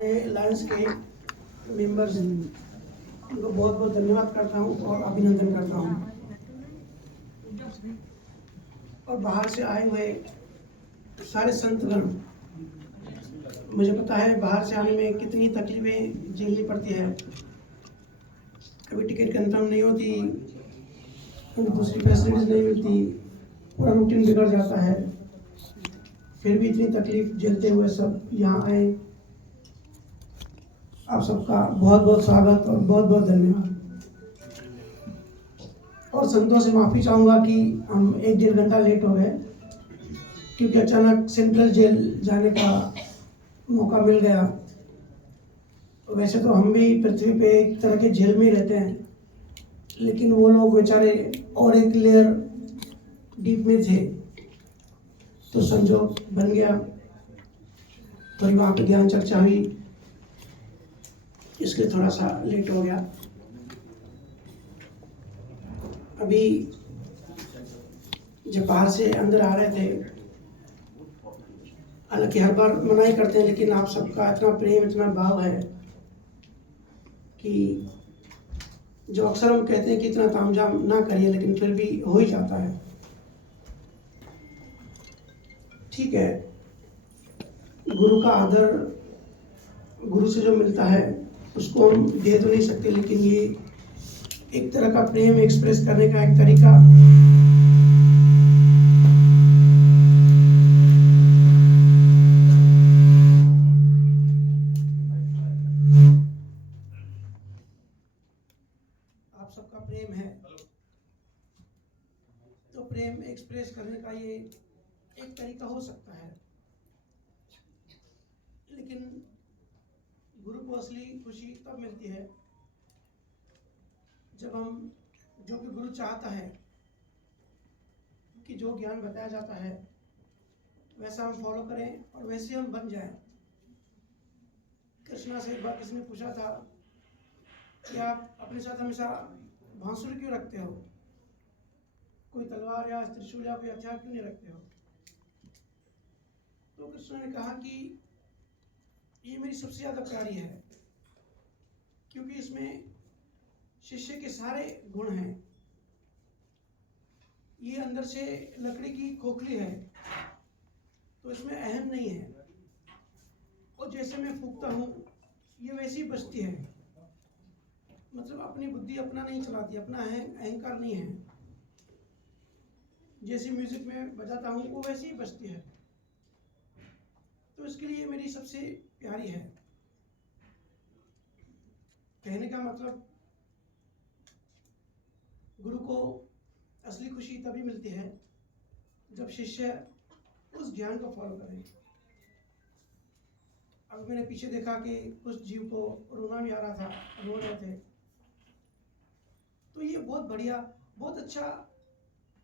Lions के members उनको बहुत बहुत धन्यवाद करता हूँ और अभिनंदन करता हूँ। और बाहर से आए हुए सारे संतगण, मुझे पता है बाहर से आने में कितनी तकलीफें झेलनी पड़ती है। कभी टिकट कंफर्म नहीं होती, कभी दूसरी फैसिलिटीज नहीं मिलती, पूरा रूटीन बिगड़ जाता है। फिर भी इतनी तकलीफ झेलते हुए सब यहाँ आए। आप सबका बहुत बहुत स्वागत और बहुत बहुत धन्यवाद। और संतों से माफ़ी चाहूँगा कि हम 1-1.5 घंटा लेट हो गए, क्योंकि अचानक सेंट्रल जेल जाने का मौका मिल गया। वैसे तो हम भी पृथ्वी पे एक तरह के जेल में ही रहते हैं, लेकिन वो लोग बेचारे और एक लेयर डीप में थे, तो संजोग बन गया। थोड़ी वहाँ पे ध्यान चर्चा हुई, इसलिए थोड़ा सा लेट हो गया। अभी जब बाहर से अंदर आ रहे थे, हालांकि हर बार मना ही करते हैं, लेकिन आप सबका इतना प्रेम, इतना भाव है कि जो अक्सर हम कहते हैं कि इतना तामझाम ना करिए, लेकिन फिर भी हो ही जाता है। ठीक है, गुरु का आदर गुरु से जो मिलता है उसको हम दे तो नहीं सकते, लेकिन ये एक तरह का प्रेम एक्सप्रेस करने का एक तरीका। आप सबका प्रेम है, तो प्रेम एक्सप्रेस करने का ये एक तरीका हो सकता है। लेकिन गुरु को असली खुशी तब मिलती है जब हम, जो कि गुरु चाहता है कि जो ज्ञान बताया जाता है वैसा हम फॉलो करें और वैसे हम बन जाएं। कृष्णा से एक बार किसी ने पूछा था कि आप अपने साथ हमेशा बांसुरी क्यों रखते हो, कोई तलवार या त्रिशूल या कोई हथियार क्यों नहीं रखते हो? तो कृष्ण ने कहा कि ये मेरी सबसे ज़्यादा प्यारी है, क्योंकि इसमें शिष्य के सारे गुण हैं। ये अंदर से लकड़ी की खोखली है, तो इसमें अहम नहीं है, और जैसे मैं फूंकता हूँ ये वैसी बजती है। मतलब अपनी बुद्धि अपना नहीं चलाती, अपना अहंकार नहीं है। जैसी म्यूजिक में बजाता हूँ वो वैसी ही बजती है। तो इसके लिए मेरी सबसे प्यारी है। कहने का मतलब, गुरु को असली खुशी तभी मिलती है जब शिष्य उस ज्ञान को फॉलो करे। अब मैंने पीछे देखा कि कुछ जीव को रोना भी आ रहा था, रो रहे थे। तो ये बहुत बढ़िया, बहुत अच्छा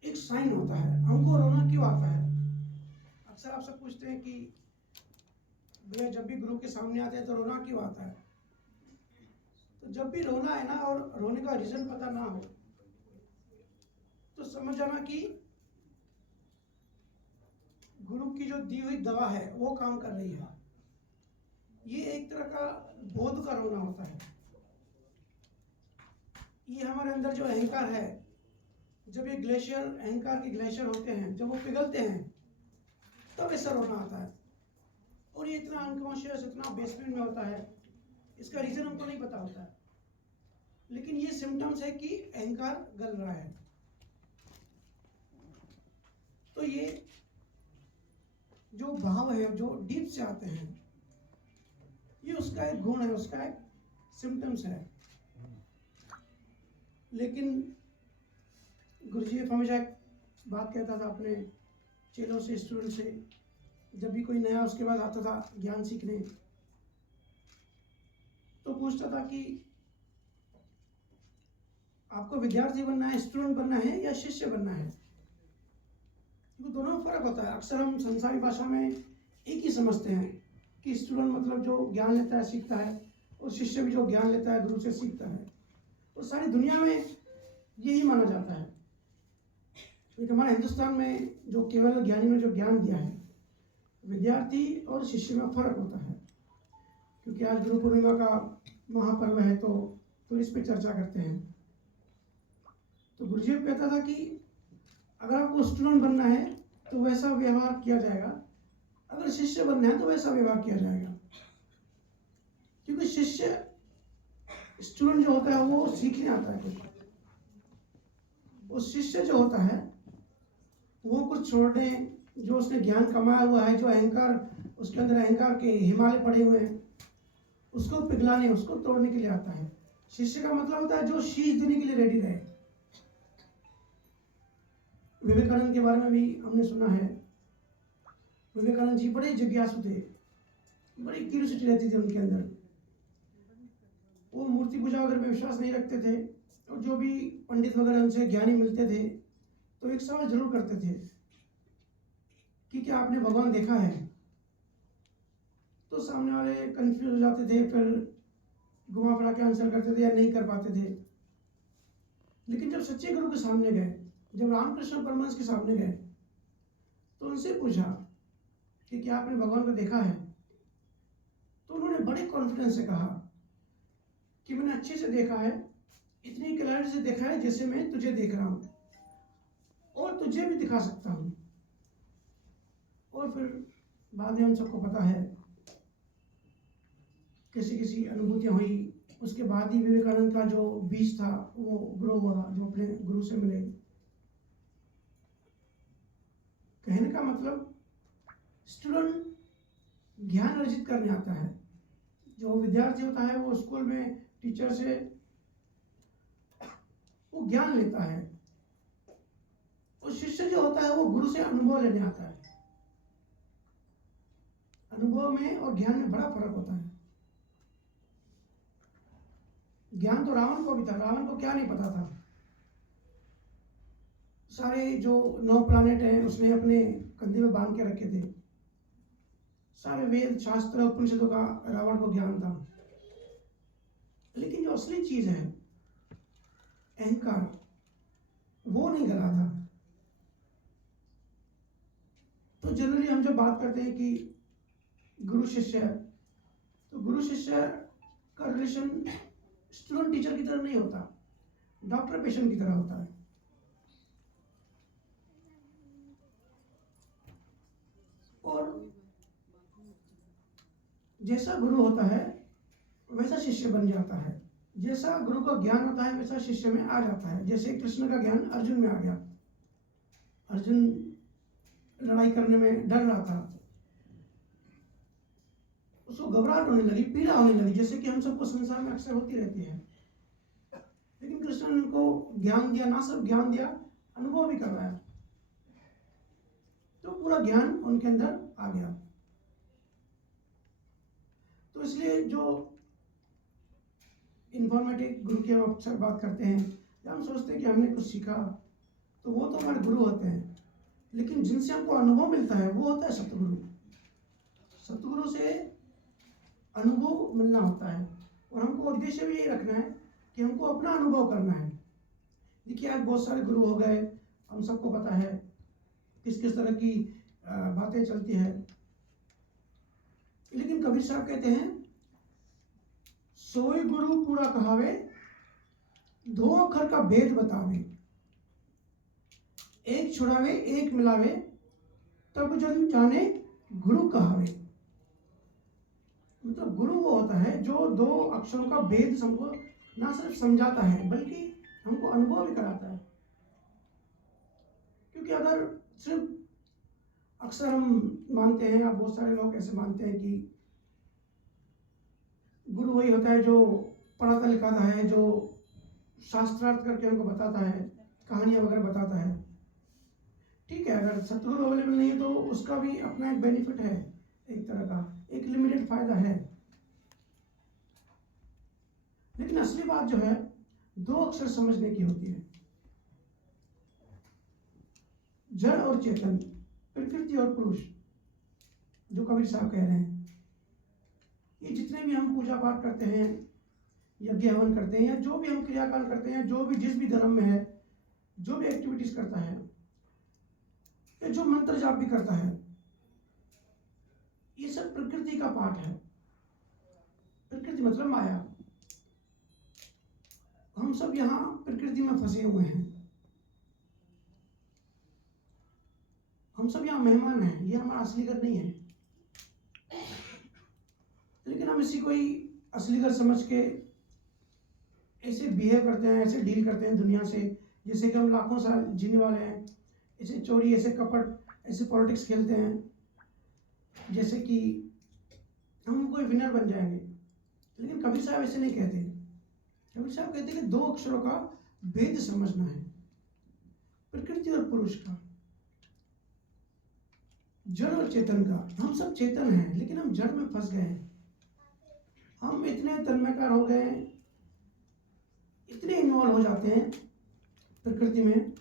एक साइन होता है। हमको रोना क्यों आता है? अक्सर आप सब पूछते हैं कि भैया जब भी गुरु के सामने आते हैं तो रोना क्यों आता है? तो जब भी रोना है ना, और रोने का रीजन पता ना हो, तो समझ जाना कि गुरु की जो दी हुई दवा है वो काम कर रही है। ये एक तरह का बोध का रोना होता है। ये हमारे अंदर जो अहंकार है, जब ये ग्लेशियर, अहंकार के ग्लेशियर होते हैं, जब वो पिघलते हैं तब ऐसा रोना आता है। और ये इतना अनकॉन्शियस, इतना बेसमेंट में होता है, इसका रीजन हमको नहीं पता होता है, लेकिन ये सिम्टम्स है कि अहंकार गल रहा है। तो ये जो भाव है, जो डीप से आते हैं, ये उसका एक गुण है, उसका एक सिम्टम्स है। लेकिन गुरुजी हमेशा एक बात कहता था अपने चेलों से, स्टूडेंट से, जब भी कोई नया उसके बाद आता था ज्ञान सीखने, तो पूछता था कि आपको विद्यार्थी बनना है, स्टूडेंट बनना है या शिष्य बनना है? तो दोनों में फर्क होता है। अक्सर हम संसारी भाषा में एक ही समझते हैं कि स्टूडेंट मतलब जो ज्ञान लेता है, सीखता है, और शिष्य भी जो ज्ञान लेता है गुरु से सीखता है। और सारी दुनिया में यही माना जाता है। लेकिन हमारे हिंदुस्तान में जो केवल ज्ञानी ने जो ज्ञान दिया है, विद्यार्थी और शिष्य में फर्क होता है। क्योंकि आज गुरु पूर्णिमा का महापर्व है, तो इस पे चर्चा करते हैं। तो गुरुजी कहता था कि अगर आपको स्टूडेंट बनना है तो वैसा व्यवहार किया जाएगा, अगर शिष्य बनना है तो वैसा व्यवहार किया जाएगा। क्योंकि शिष्य स्टूडेंट जो होता है वो सीखने आता है कुछ, उस शिष्य जो होता है वो कुछ छोड़ने, जो उसने ज्ञान कमाया हुआ है, जो अहंकार उसके अंदर अहंकार के हिमालय पड़े हुए हैं, उसको पिघलाने, उसको तोड़ने के लिए आता है। शिष्य का मतलब होता है जो शीश देने के लिए रेडी रहे। विवेकानंद के बारे में भी हमने सुना है। विवेकानंद जी बड़े जिज्ञासु थे, बड़ी क्यूरियोसिटी रहती थी उनके अंदर। वो मूर्ति पूजा वगैरह में विश्वास नहीं रखते थे, और जो भी पंडित वगैरह उनसे ज्ञानी मिलते थे तो एक सवाल जरूर करते थे कि क्या आपने भगवान देखा है? तो सामने वाले कंफ्यूज हो जाते थे, फिर घुमा फिरा के आंसर करते थे या नहीं कर पाते थे। लेकिन जब सच्चे गुरु के सामने गए, जब रामकृष्ण परमहंस के सामने गए, तो उनसे पूछा कि क्या आपने भगवान को देखा है? तो उन्होंने बड़े कॉन्फिडेंस से कहा कि मैंने अच्छे से देखा है, इतनी क्लैरिटी से देखा है जैसे मैं तुझे देख रहा हूं, और तुझे भी दिखा सकता हूं। और फिर बाद में हम सबको पता है कैसी कैसी अनुभूतियां हुई। उसके बाद ही विवेकानंद का जो बीज था वो ग्रो हुआ, जो अपने गुरु से मिले। कहने का मतलब स्टूडेंट ज्ञान अर्जित करने आता है। जो विद्यार्थी होता है वो स्कूल में टीचर से वो ज्ञान लेता है, और शिष्य जो होता है वो गुरु से अनुभव लेने आता है। अनुभव में और ज्ञान में बड़ा फर्क होता है। ज्ञान तो रावण को भी था, रावण को क्या नहीं पता था। सारे जो 9 प्लैनेट हैं उसने अपने कंधे में बांध के रखे थे। सारे वेद शास्त्र उपनिषदों का रावण को ज्ञान था। लेकिन जो असली चीज है अहंकार, वो नहीं गला था। तो जनरली हम जब बात करते हैं कि गुरु शिष्य, तो गुरु शिष्य का रिलेशन स्टूडेंट टीचर की तरह नहीं होता, डॉक्टर पेशेंट की तरह होता है। और जैसा गुरु होता है वैसा शिष्य बन जाता है। जैसा गुरु का ज्ञान होता है वैसा शिष्य में आ जाता है। जैसे कृष्ण का ज्ञान अर्जुन में आ गया। अर्जुन लड़ाई करने में डर रहा था, उसको घबराहट होने लगी, पीड़ा होने लगी, जैसे कि हम सबको संसार में अक्सर होती रहती है। लेकिन कृष्ण ने उनको ज्ञान दिया, ना सिर्फ ज्ञान दिया, अनुभव भी करवाया, तो पूरा ज्ञान उनके अंदर आ गया। तो इसलिए जो इन्फॉर्मेटिव गुरु की हम अक्सर बात करते हैं, जब हम सोचते हैं कि हमने कुछ सीखा, तो वो तो हमारे गुरु होते हैं। लेकिन जिनसे हमको अनुभव मिलता है वो होता है सतगुरु। सतगुरु से अनुभव मिलना होता है, और हमको उद्देश्य भी यही रखना है कि हमको अपना अनुभव करना है। देखिए आज बहुत सारे गुरु हो गए, हम सबको पता है किस किस तरह की बातें चलती है। लेकिन कबीर साहब कहते हैं, सोई गुरु पूरा कहावे, 2 अक्षर का भेद बतावे, एक छुड़ावे एक मिलावे, तब जन जाने गुरु कहावे। मतलब गुरु वो होता है जो 2 अक्षरों का भेद हमको ना सिर्फ समझाता है बल्कि हमको अनुभव भी कराता है। क्योंकि अगर सिर्फ अक्सर हम मानते हैं, या बहुत सारे लोग ऐसे मानते हैं कि गुरु वही होता है जो पढ़ाता लिखाता है, जो शास्त्रार्थ करके हमको बताता है, कहानियां वगैरह बताता है। ठीक है, अगर सतगुरु अवेलेबल नहीं है तो उसका भी अपना एक बेनिफिट है, एक तरह का एक लिमिटेड फायदा है। लेकिन असली बात जो है 2 अक्षर समझने की होती है, जड़ और चेतन, प्रकृति और पुरुष, जो कबीर साहब कह रहे हैं। ये जितने भी हम पूजा पाठ करते हैं, यज्ञ हवन करते हैं, या जो भी हम क्रियाकांड करते हैं, जो भी जिस भी धर्म में है, जो भी एक्टिविटीज करता है, या जो मंत्र जाप भी करता है, ये सब प्रकृति का पाठ है। मतलब माया। हम सब यहाँ प्रकृति में फंसे हुए हैं। हम सब यहाँ मेहमान हैं, ये हमारा असली घर नहीं है। लेकिन हम इसी को ही असली घर समझ के ऐसे बिहेव करते हैं, ऐसे डील करते हैं दुनिया से, जैसे कि हम लाखों साल जीने वाले हैं। ऐसे चोरी, ऐसे कपट, ऐसे पॉलिटिक्स खेलते हैं जैसे कि हम कोई विनर बन जाएंगे। लेकिन कबीर साहब ऐसे नहीं कहते। कबीर साहब कहते हैं कि 2 अक्षरों का भेद समझना है, प्रकृति और पुरुष का, जड़ और चेतन का। हम सब चेतन हैं, लेकिन हम जड़ में फंस गए हैं। हम इतने तन्मयकार हो गए हैं, इतने इन्वॉल्व हो जाते हैं प्रकृति में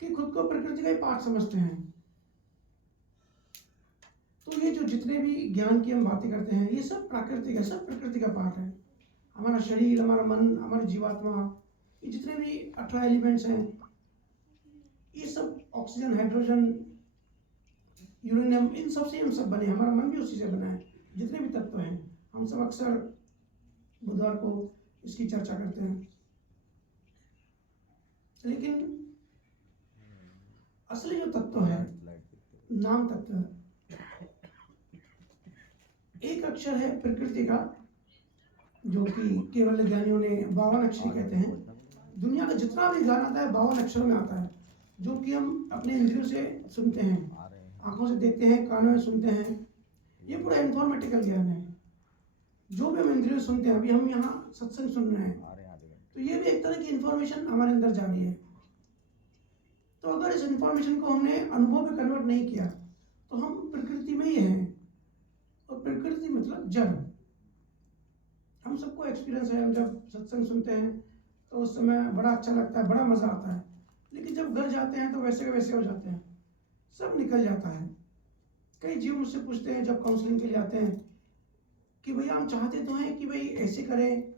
कि खुद को प्रकृति का ही पार्ट समझते हैं। तो ये जो जितने भी ज्ञान की हम बातें करते हैं, ये सब प्राकृतिक है, सब प्रकृति का पार्ट है। हमारा शरीर, हमारा मन, हमारी जीवात्मा, ये जितने भी 18 एलिमेंट्स हैं, ये सब ऑक्सीजन, हाइड्रोजन, यूरेनियम, इन सब से हम सब बने। हमारा मन भी उसी से बना है। जितने भी तत्व हैं, हम सब अक्सर बुधवार को इसकी चर्चा करते हैं। लेकिन असली जो तत्व है, नाम तत्व, एक अक्षर है प्रकृति का, जो कि केवल ज्ञानियों ने 52 अक्षर कहते हैं। दुनिया का जितना भी ज्ञान आता है 52 अक्षरों में आता है, जो कि हम अपने इंद्रियों से सुनते हैं, आंखों से देखते हैं, कानों से सुनते हैं। ये पूरा इन्फॉर्मेटिकल ज्ञान है जो भी हम इंद्रियों से सुनते हैं। अभी हम यहाँ सत्संग सुन रहे हैं, तो ये भी एक तरह की इंफॉर्मेशन हमारे अंदर जा रही है। तो अगर इस इंफॉर्मेशन को हमने अनुभव में कन्वर्ट नहीं किया, तो हम प्रकृति में ही हैं। और प्रकृति मतलब जड़। हम सबको एक्सपीरियंस है, हम जब सत्संग सुनते हैं तो उस समय बड़ा अच्छा लगता है, बड़ा मजा आता है। लेकिन जब घर जाते हैं तो वैसे के वैसे हो जाते हैं, सब निकल जाता है। कई जीव मुझसे पूछते हैं जब काउंसलिंग के लिए आते हैं कि भैया हम चाहते तो हैं कि भाई ऐसे करें,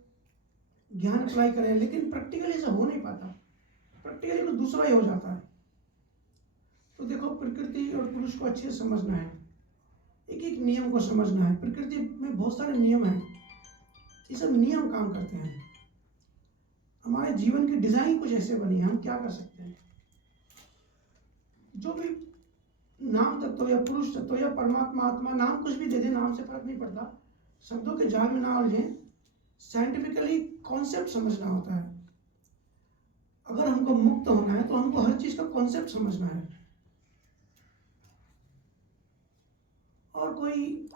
ज्ञान अप्लाई करें, लेकिन प्रैक्टिकली ऐसा हो नहीं पाता। प्रैक्टिकली कुछ दूसरा ही हो जाता है। तो देखो, प्रकृति और पुरुष को अच्छे से समझना है, एक एक नियम को समझना है। प्रकृति में बहुत सारे नियम हैं, ये सब नियम काम करते हैं। हमारे जीवन की डिजाइन कुछ ऐसे बनी है, हम क्या कर सकते हैं। जो भी नाम तत्व या पुरुष तत्व या परमात्मा, आत्मा, नाम कुछ भी दे दे, नाम से फर्क नहीं पड़ता। शब्दों के जाल में ना उलझें, साइंटिफिकली कॉन्सेप्ट समझना होता है। अगर हमको मुक्त होना है तो हमको हर चीज का कॉन्सेप्ट समझना है। और कोई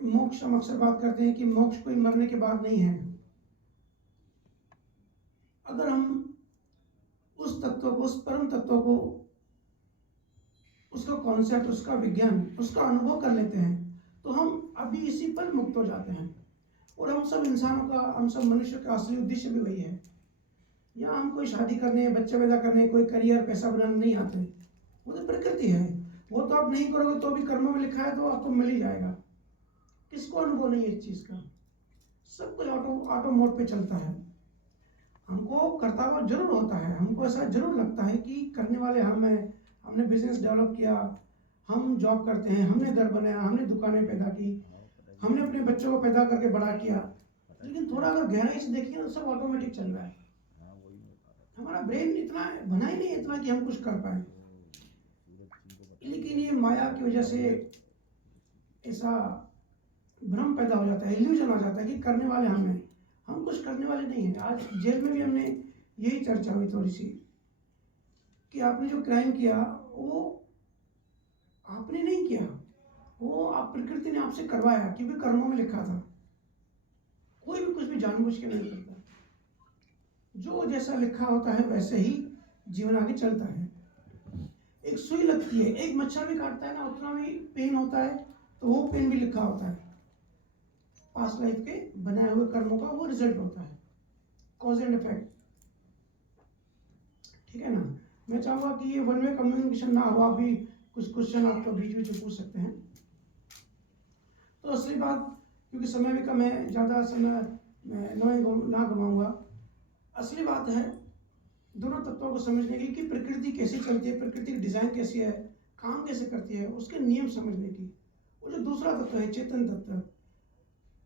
मोक्ष, हम अक्सर बात करते हैं कि मोक्ष कोई मरने के बाद नहीं है। अगर हम उस तत्व को, उस परम तत्व को, उसका कॉन्सेप्ट, उसका विज्ञान, उसका अनुभव कर लेते हैं, तो हम अभी इसी पर मुक्त हो जाते हैं। और हम सब इंसानों का, हम सब मनुष्य का असली उद्देश्य भी वही है। यहाँ हम कोई शादी करने, बच्चे पैदा करने, कोई करियर, पैसा बनाने नहीं आते। वो तो प्रकृति है, वो तो आप नहीं करोगे तो भी कर्मों में लिखा है, तो आपको मिल ही जाएगा। किसको अनुभव नहीं है इस चीज का? सब कुछ ऑटो मोड पे चलता है। हमको करता हुआ जरूर होता है, हमको ऐसा जरूर लगता है कि करने वाले हम हैं, हमने बिजनेस डेवलप किया, हम जॉब करते हैं, हमने घर बनाया, हमने दुकानें पैदा की, हमने अपने बच्चों को पैदा करके बड़ा किया। लेकिन थोड़ा अगर गहराई से देखिए तो सब ऑटोमेटिक चल रहा है। हमारा ब्रेन इतना बना ही नहीं इतना कि हम कुछ कर पाए। लेकिन ये माया की वजह से ऐसा भ्रम पैदा हो जाता है, इल्यूजन आ जाता है कि करने वाले हम हैं। हम कुछ करने वाले नहीं हैं। आज जेल में भी हमने यही चर्चा हुई थोड़ी सी कि आपने जो क्राइम किया वो आपने नहीं किया, वो आप प्रकृति ने आपसे करवाया, क्योंकि कर्मों में लिखा था। कोई भी कुछ भी जानबूझ के नहीं करता, जो जैसा लिखा होता है वैसे ही जीवन आगे चलता है। एक सुई लगती है, एक मच्छर भी काटता है ना, उतना भी पेन होता है, तो वो पेन भी लिखा होता है। पास्ट लाइफ के बनाए हुए कर्मों का वो रिजल्ट होता है, कॉज एंड इफेक्ट। ठीक है ना? मैं चाहूंगा कि ये वन वे कम्युनिकेशन ना हो, आप भी कुछ क्वेश्चन आपको बीच बीच में पूछ सकते हैं। तो असली बात, क्योंकि समय भी कम है, ज़्यादा समय मैं ना गंवाऊंगा। असली बात है दोनों तत्वों को समझने की कि प्रकृति कैसे चलती है, प्रकृति की डिजाइन कैसी है, काम कैसे करती है, उसके नियम समझने की। और जो दूसरा तत्व है चेतन तत्व,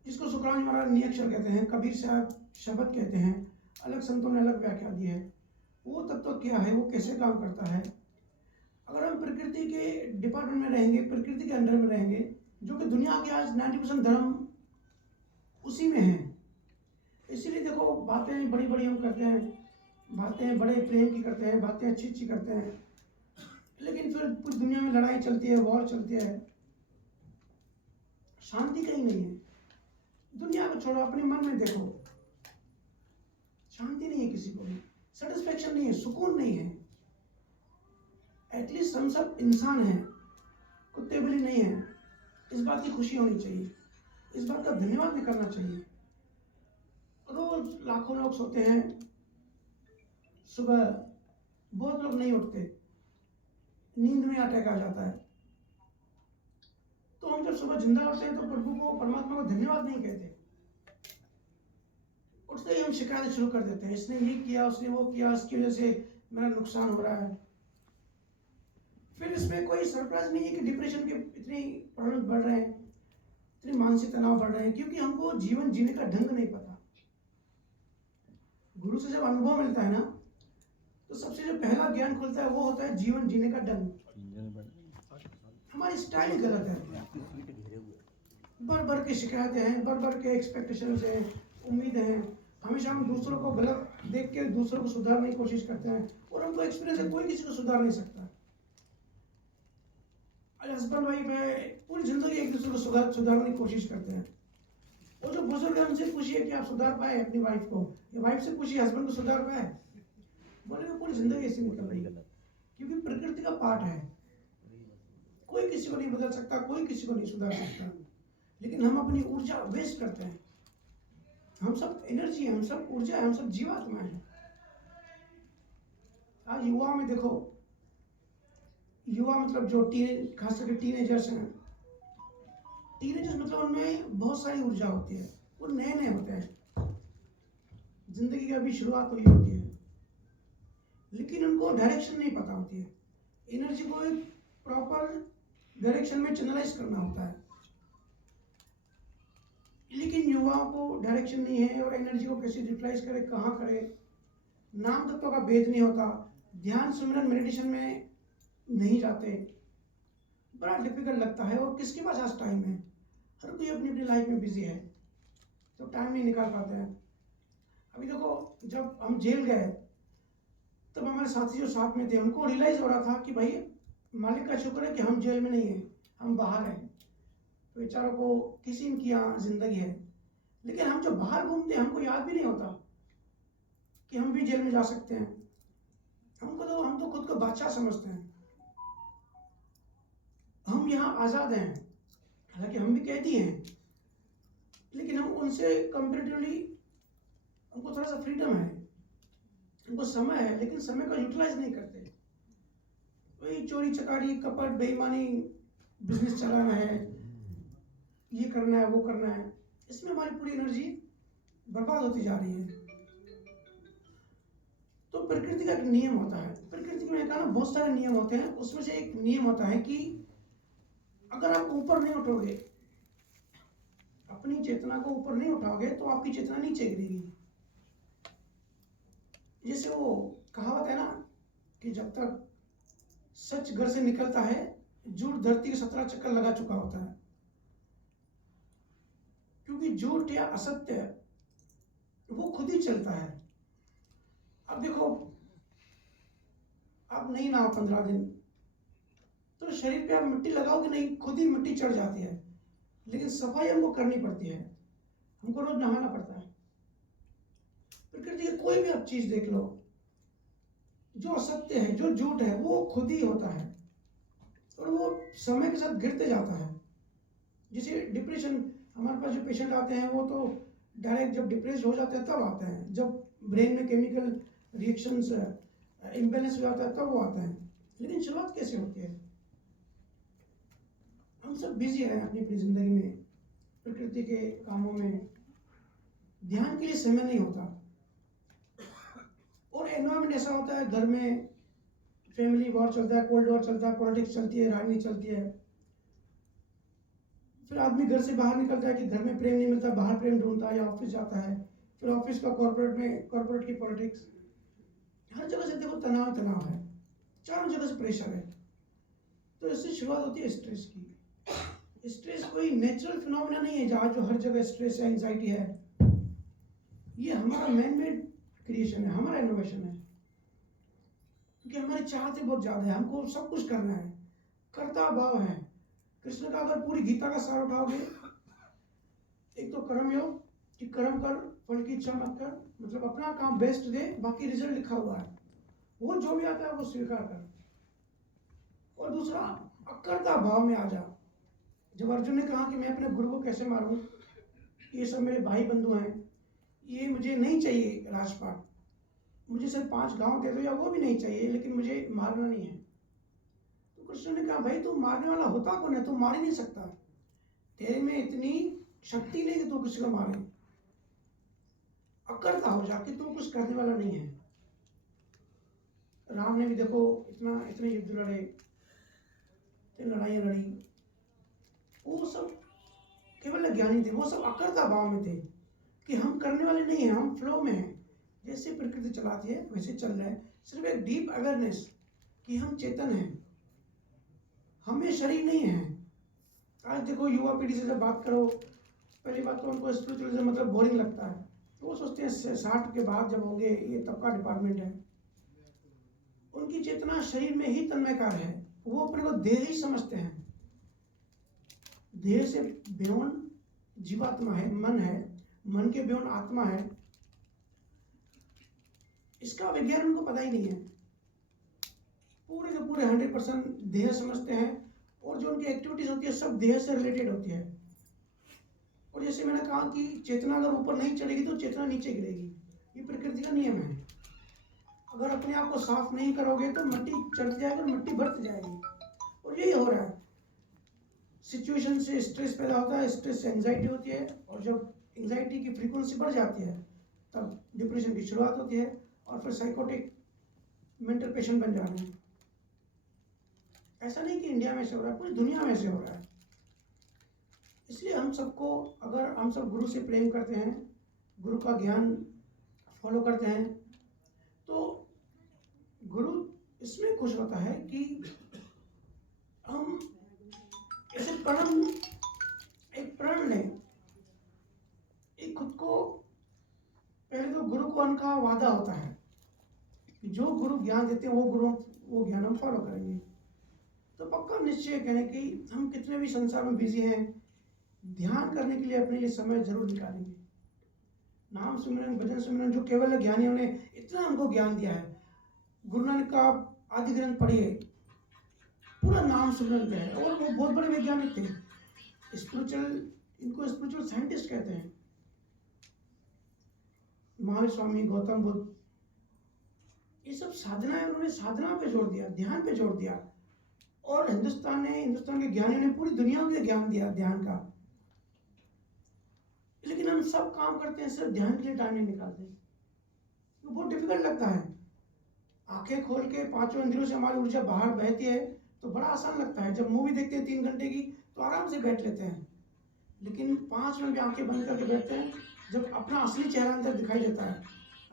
जिसको शुक्राचार्य महाराज नियक्षर कहते हैं, कबीर साहब शब्द कहते हैं, अलग संतों ने अलग व्याख्या दी है। वो तत्व क्या है, वो कैसे काम करता है। अगर हम प्रकृति के डिपार्टमेंट में रहेंगे, प्रकृति के अंडर में रहेंगे, जो कि दुनिया के आज 90% धर्म उसी में है। इसीलिए देखो बातें बड़ी बड़ी हम करते हैं, बातें बड़े प्रेम की करते हैं, बातें अच्छी अच्छी करते हैं, लेकिन फिर पूरी दुनिया में लड़ाई चलती है, वॉर चलती है, शांति कहीं नहीं है। दुनिया को छोड़ो, अपने मन में देखो, शांति नहीं है, किसी को भी सेटिस्फेक्शन नहीं है, सुकून नहीं है। एटलीस्ट हम सब इंसान हैं, कुत्ते बिल्ली नहीं है। इस बात की खुशी होनी चाहिए, इस बात का धन्यवाद भी करना चाहिए। रोज लाखों लोग सोते हैं, सुबह बहुत लोग नहीं उठते, नींद में अटैक आ जाता है। तो हम जब सुबह जिंदा उठते हैं तो प्रभु को, परमात्मा को धन्यवाद नहीं कहते। उठते ही हम शिकायत शुरू कर देते हैं, इसने ये किया, उसने वो किया, इसकी वजह से मेरा नुकसान हो रहा है। फिर इसमें कोई सरप्राइज नहीं है कि डिप्रेशन के इतनी प्रॉब्लम बढ़ रहे हैं, इतने मानसिक तनाव बढ़ रहे हैं, क्योंकि हमको जीवन जीने का ढंग नहीं पता। गुरु से जब अनुभव मिलता है ना, तो सबसे जो पहला ज्ञान खुलता है वो होता है जीवन जीने का ढंग। हमारी स्टाइल गलत है, बढ़ बढ़ के शिकायतें हैं, बढ़ बढ़ के एक्सपेक्टेशंस हैं, उम्मीदें हैं। हमेशा हम दूसरों को गलत देख के दूसरों को सुधारने की कोशिश करते हैं, और हमको एक्सपीरियंस है, कोई किसी को सुधार नहीं सकता। हस्बैंड वाइफ है, पूरी जिंदगी एक दूसरे को सुधारने की कोशिश करते हैं। और जो बुजुर्ग है उनसे पूछिए कि आप सुधार पाए अपनी वाइफ को, या वाइफ से पूछिए हस्बैंड को सुधार पाए, बोलेगा पूरी जिंदगी ऐसी निकल रही है। क्योंकि प्रकृति का पार्ट है, कोई किसी को नहीं बदल सकता, कोई किसी को नहीं सुधार सकता। लेकिन हम अपनी ऊर्जा वेस्ट करते हैं। हम सब एनर्जी है, हम सब ऊर्जा है, हम सब जीवात्मा है। आज युवा में देखो, युवा मतलब जो खास करके टीनेजर्स हैं, टीनेजर्स मतलब उनमें बहुत सारी ऊर्जा होती है, वो नए नए होते हैं, जिंदगी की अभी शुरुआत हुई होती है, लेकिन उनको डायरेक्शन नहीं पता होती है। एनर्जी को एक प्रॉपर डायरेक्शन में चैनलाइज करना होता है, लेकिन युवाओं को डायरेक्शन नहीं है, और एनर्जी को कैसे यूटिलाइज करे, कहाँ करे, नाम तत्व का भेद नहीं होता। ध्यान सिमरन मेडिटेशन में नहीं जाते, बड़ा डिफिकल्ट लगता है। और किसके पास आज टाइम है, हर कोई अपनी अपनी लाइफ में बिजी है, तो टाइम नहीं निकाल पाते हैं। अभी देखो, जब हम जेल गए तब हमारे साथी जो साथ में थे, उनको रियलाइज हो रहा था कि भाई मालिक का शुक्र है कि हम जेल में नहीं हैं, हम बाहर हैं। तो बेचारों को किसी इनकी यहाँ जिंदगी है, लेकिन हम जो बाहर घूमते हैं हमको याद भी नहीं होता कि हम भी जेल में जा सकते हैं। हम तो खुद को बादशाह समझते हैं, हम यहाँ आज़ाद हैं। हालांकि हम भी कैदी हैं, लेकिन हम उनसे कंपेरेटिवली, हमको थोड़ा सा फ्रीडम है, हमको समय है, लेकिन समय का यूटिलाइज नहीं करते। वही चोरी चकारी, कपट, बेईमानी, बिजनेस चलाना है, ये करना है, वो करना है, इसमें हमारी पूरी एनर्जी बर्बाद होती जा रही है। तो प्रकृति का एक नियम होता है, प्रकृति में कहा ना बहुत सारे नियम होते हैं, उसमें से एक नियम होता है कि अगर आप ऊपर नहीं उठोगे, अपनी चेतना को ऊपर नहीं उठाओगे, तो आपकी चेतना नीचे गिरेगी। जैसे वो कहावत है ना कि जब तक सच घर से निकलता है, झूठ धरती के 17 चक्कर लगा चुका होता है। क्योंकि झूठ या असत्य वो खुद ही चलता है। अब देखो, आप नहीं नहाओ 15 दिन, तो शरीर पे आप मिट्टी लगाओ कि नहीं, खुद ही मिट्टी चढ़ जाती है। लेकिन सफाई हमको करनी पड़ती है, हमको रोज नहाना पड़ता है। प्रकृति की कोई भी आप चीज देख लो, जो असत्य है, जो झूठ है, वो खुद ही होता है, और वो समय के साथ गिरते जाता है। जैसे डिप्रेशन, हमारे पास जो पेशेंट आते हैं वो तो डायरेक्ट जब डिप्रेस हो जाते हैं तब आते हैं, जब ब्रेन में केमिकल रिएक्शंस इम्बैलेंस हो जाता है तब वो आते हैं। लेकिन शुरुआत कैसे होती है? हम सब बिजी हैं अपनी अपनी जिंदगी में, प्रकृति के कामों में, ध्यान के लिए समय नहीं होता। और एनवायरमेंट ऐसा होता है, घर में फैमिली वॉर चलता है, कोल्ड वॉर चलता है, पॉलिटिक्स चलती है, राजनीति चलती है, फिर आदमी घर से बाहर निकलता है कि घर में प्रेम नहीं मिलता, बाहर प्रेम ढूंढता है या ऑफिस जाता है, फिर ऑफिस का कॉर्पोरेट की पॉलिटिक्स, हर जगह से देखो तनाव तनाव है, चारों जगह से प्रेशर है। तो इससे शुरुआत होती है स्ट्रेस की। स्ट्रेस कोई नेचुरल फिनोमिना नहीं है जहाँ जो हर जगह स्ट्रेस है, एंजाइटी है। ये हमारा मैन मेड क्रिएशन है, हमारा इनोवेशन है, क्योंकि हमारी चाहते बहुत ज्यादा है, हमको सब कुछ करना है, कर्ता भाव है। कृष्ण का अगर पूरी गीता का सार उठाओगे, एक तो कर्म योग कि कर्म कर फल की इच्छा मत कर, मतलब अपना काम बेस्ट दे, बाकी रिजल्ट लिखा हुआ है, वो जो भी आता है वो स्वीकार कर। और दूसरा अकर्ता भाव में आ जा। जब अर्जुन ने कहा कि मैं अपने गुरु को कैसे मारूं, ये सब मेरे भाई बंधु हैं, ये मुझे नहीं चाहिए राजपाट, मुझे सिर्फ 5 गांव दे दो या वो भी नहीं चाहिए, लेकिन मुझे मारना नहीं है। तो कृष्ण ने कहा भाई तू मारने वाला होता कौन है, तू मार ही नहीं सकता, तेरे में इतनी शक्ति नहीं कि तू किसी को मारे। अकर्ता हो जा कि तू कुछ करने वाला नहीं है। राम ने भी देखो इतने युद्ध लड़े, इतनी लड़ाइयाँ लड़ी, वो सब केवल ज्ञानी थे, वो सब अकर्ता भाव में थे कि हम करने वाले नहीं हैं, हम फ्लो में हैं, जैसे प्रकृति चलाती है वैसे चल रहे हैं। सिर्फ एक डीप अवेयरनेस कि हम चेतन हैं, हमें शरीर नहीं है। आज देखो युवा पीढ़ी से जब बात करो, पहली बात तो उनको स्पिरिचुअलिज्म मतलब बोरिंग लगता है, तो वो सोचते हैं 60 के बाद जब होंगे ये तब का डिपार्टमेंट है। उनकी चेतना शरीर में ही तन्मयकार है, वो अपने को देह ही समझते हैं। देह से बियॉन्ड जीवात्मा है, मन है, मन के बियॉन्ड आत्मा है। इसका विज्ञान उनको पता ही नहीं है। पूरे के पूरे 100% देह समझते हैं, और जो उनकी एक्टिविटीज होती है सब देह से रिलेटेड होती है। और जैसे मैंने कहा कि चेतना अगर ऊपर नहीं चढ़ेगी तो चेतना नीचे गिरेगी, ये प्रकृति का नियम है। अगर अपने आप को साफ नहीं करोगे तो मिट्टी चढ़ जाएगी और मिट्टी बढ़ती जाएगी, और यही हो रहा है। सिचुएशन से स्ट्रेस पैदा होता है, स्ट्रेस से एंजाइटी होती है, और जब एंजाइटी की फ्रीक्वेंसी बढ़ जाती है तब डिप्रेशन की शुरुआत होती है, और फिर साइकोटिक मेंटल पेशेंट बन जा रहे हैं। ऐसा नहीं कि इंडिया में से हो रहा है, पूरी दुनिया में से हो रहा है। इसलिए हम सबको, अगर हम सब गुरु से प्रेम करते हैं, गुरु का ज्ञान फॉलो करते हैं, तो गुरु इसमें खुश होता है कि हम ऐसे एक प्रण लें, एक खुद को, पहले तो गुरु को उनका वादा होता है कि जो गुरु ज्ञान देते हैं वो ज्ञान हम फॉलो करेंगे। तो पक्का निश्चय करें कि हम कितने भी संसार में बिजी हैं, ध्यान करने के लिए अपने लिए समय जरूर निकालेंगे। नाम सुमिरन, भजन सुमिरन, जो केवल ज्ञानियों ने इतना हमको ज्ञान दिया है। गुरु नानक का आदि ग्रंथ पढ़िए, पूरा नाम सुमिरन का है, और वो बहुत बड़े वैज्ञानिक थे, इनको स्पिरिचुअल साइंटिस्ट कहते हैं। महावीर स्वामी, गौतम बुद्ध, ये सब साधना है, उन्होंने साधना पे जोर दिया, ध्यान पे जोर दिया। और हिंदुस्तान के ज्ञानियों ने पूरी दुनिया को ज्ञान दिया ध्यान का। लेकिन हम सब काम करते हैं, सिर्फ ध्यान के लिए टाइम नहीं निकालते। तो बहुत डिफिकल्ट लगता है। आंखें खोल के 5 इंद्रियों से हमारी ऊर्जा बाहर बहती है तो बड़ा आसान लगता है। जब मूवी देखते हैं 3 घंटे की तो आराम से बैठ लेते हैं, लेकिन 5 मिनट की आंखें बंद करके बैठते हैं, जब अपना असली चेहरा अंदर दिखाई देता है,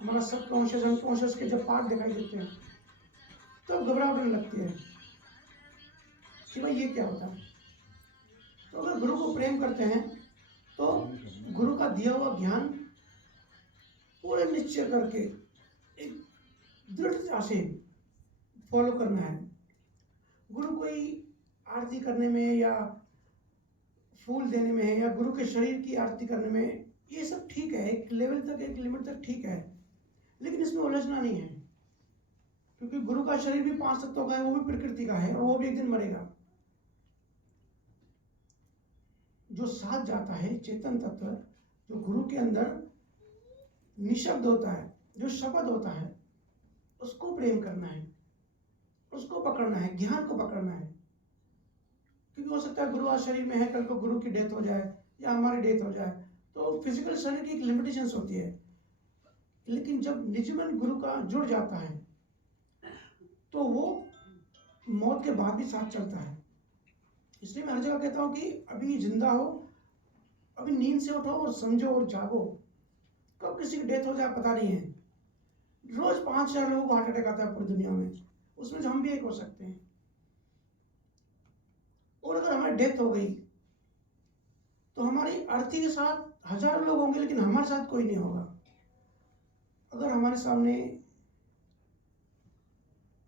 हमारा सबकॉन्शियस अनकॉन्शियस के जब पार्ट दिखाई देते हैं, तो घबराहट होने लगती है कि भाई ये क्या होता है। तो अगर गुरु को प्रेम करते हैं तो गुरु का दिया हुआ ज्ञान पूरे निश्चय करके एक दृढ़ता से फॉलो करना है। गुरु कोई आरती करने में या फूल देने में या गुरु के शरीर की आरती करने में, ये सब ठीक है, एक लेवल तक, एक लिमिट तक ठीक है, लेकिन इसमें उलझना नहीं है। क्योंकि गुरु का शरीर भी 5 तत्वों का है, वो भी प्रकृति का है, और वो भी एक दिन मरेगा। जो साथ जाता है चेतन तत्व, जो गुरु के अंदर निशब्द होता है, जो शब्द होता है, उसको प्रेम करना है, उसको पकड़ना है, ज्ञान को पकड़ना है। क्योंकि हो सकता है गुरु आज शरीर में है, कल को गुरु की डेथ हो जाए या हमारी डेथ हो जाए, तो फिजिकल शरीर की एक लिमिटेशंस होती है। लेकिन जब निज मन गुरु का जुड़ जाता है तो वो मौत के बाद भी साथ चलता है। इसलिए मैं हर जगह कहता हूँ कि अभी जिंदा हो, अभी नींद से उठो और समझो और जागो। कब किसी की डेथ हो जाए पता नहीं है। रोज 5,000 लोगों को हार्ट अटैक आता है पूरी दुनिया में, उसमें से हम भी एक हो सकते हैं। और अगर हमारी डेथ हो गई तो हमारी अर्थी के साथ 1,000 लोग होंगे, लेकिन हमारे साथ कोई नहीं होगा। अगर हमारे सामने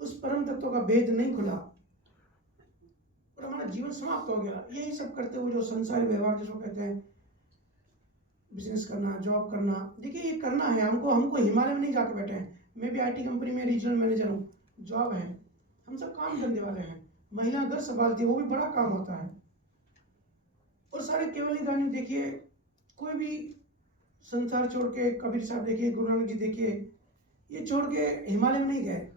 उस परम तत्व का भेद नहीं खुला और हमारा जीवन समाप्त हो गया, यही सब करते हुए जो संसारी व्यवहार जिसको कहते हैं बिजनेस करना, जॉब करना, देखिए ये करना है हमको हिमालय में नहीं जाके बैठे हैं। मैं भी आईटी कंपनी में रीजनल मैनेजर हूँ, जॉब है, हम सब काम करने वाले हैं। महिला घर संभालती है, वो भी बड़ा काम होता है। और सारे केवल गाने देखिए, कोई भी संसार छोड़ के, कबीर साहब देखिए, गुरु नानक जी देखिए, ये छोड़ के हिमालय में नहीं गए।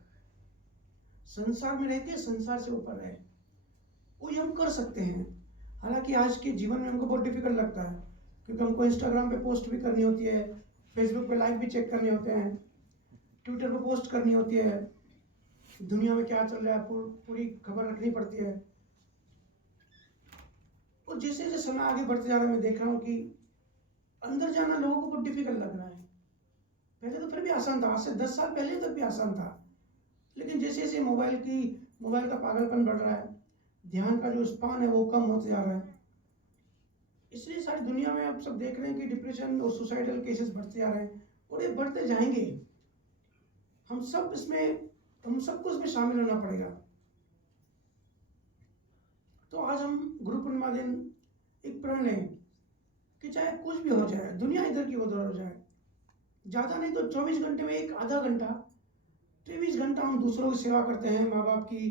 संसार में रहते, संसार से ऊपर रहे, वो हम कर सकते हैं। हालांकि आज के जीवन में हमको बहुत डिफिकल्ट लगता है, क्योंकि हमको इंस्टाग्राम पे पोस्ट भी करनी होती है, फेसबुक पे लाइक भी चेक करने होते हैं, ट्विटर पे पोस्ट करनी होती है, दुनिया में क्या चल रहा है पूरी खबर रखनी पड़ती है। और जैसे जैसे समय आगे बढ़ते जा रहा है, मैं देख रहा हूँ कि अंदर जाना लोगों को बहुत डिफिकल्ट लग रहा है। पहले तो फिर भी आसान था, आज से 10 साल पहले तक भी आसान था, लेकिन जैसे जैसे मोबाइल का पागलपन बढ़ रहा है, ध्यान का जो स्पान है वो कम होते जा रहा है। इसलिए सारी दुनिया में आप सब देख रहे हैं कि डिप्रेशन और सुसाइडल केसेस बढ़ते जा रहे हैं, और ये बढ़ते जाएंगे। हम सबको इसमें शामिल होना पड़ेगा। तो आज हम गुरु पूर्णिमा दिन एक प्रण लें कि चाहे कुछ भी हो जाए, दुनिया इधर की उधर हो जाए, ज़्यादा नहीं तो 24 घंटे में एक आधा घंटा, 23 घंटा हम दूसरों की सेवा करते हैं, माँ बाप की,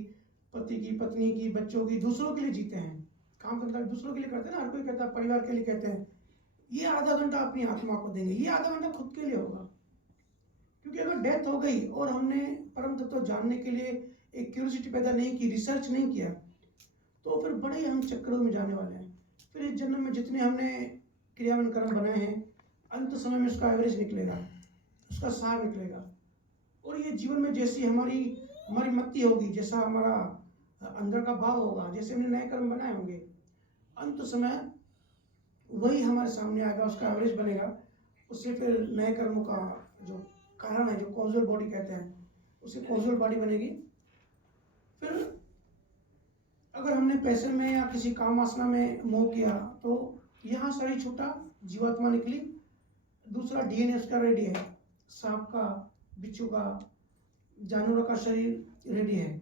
पति की, पत्नी की, बच्चों की, दूसरों के लिए जीते हैं। काम धंधा दूसरों के लिए करते हैं ना, हर कोई कहता है परिवार के लिए कहते हैं। ये आधा घंटा अपनी आत्मा को देंगे, ये आधा घंटा खुद के लिए होगा। क्योंकि अगर डेथ हो गई और हमने परम तत्व जानने के लिए एक क्यूरियोसिटी पैदा नहीं की, रिसर्च नहीं किया, तो फिर बड़े हम चक्करों में जाने वाले हैं। फिर इस जन्म में जितने हमने क्रियावन कर्म बनाए हैं, अंत समय में उसका एवरेज निकलेगा, उसका सार निकलेगा। और ये जीवन में जैसी हमारी मति होगी, जैसा हमारा अंदर का भाव होगा, जैसे हमने नए कर्म बनाए होंगे, अंत समय वही हमारे सामने आएगा, उसका एवरेज बनेगा। उससे फिर नए कर्मों का जो कारण है, जो कॉजल बॉडी कहते हैं, उससे कॉजल बॉडी बनेगी। फिर अगर हमने पैसे में या किसी काम वासना में मोह किया, तो यहाँ शरीर छूटा, जीवात्मा निकली, दूसरा डीएनए उसका रेडी है, सांप का, बिच्छू का, जानवरों का शरीर रेडी है।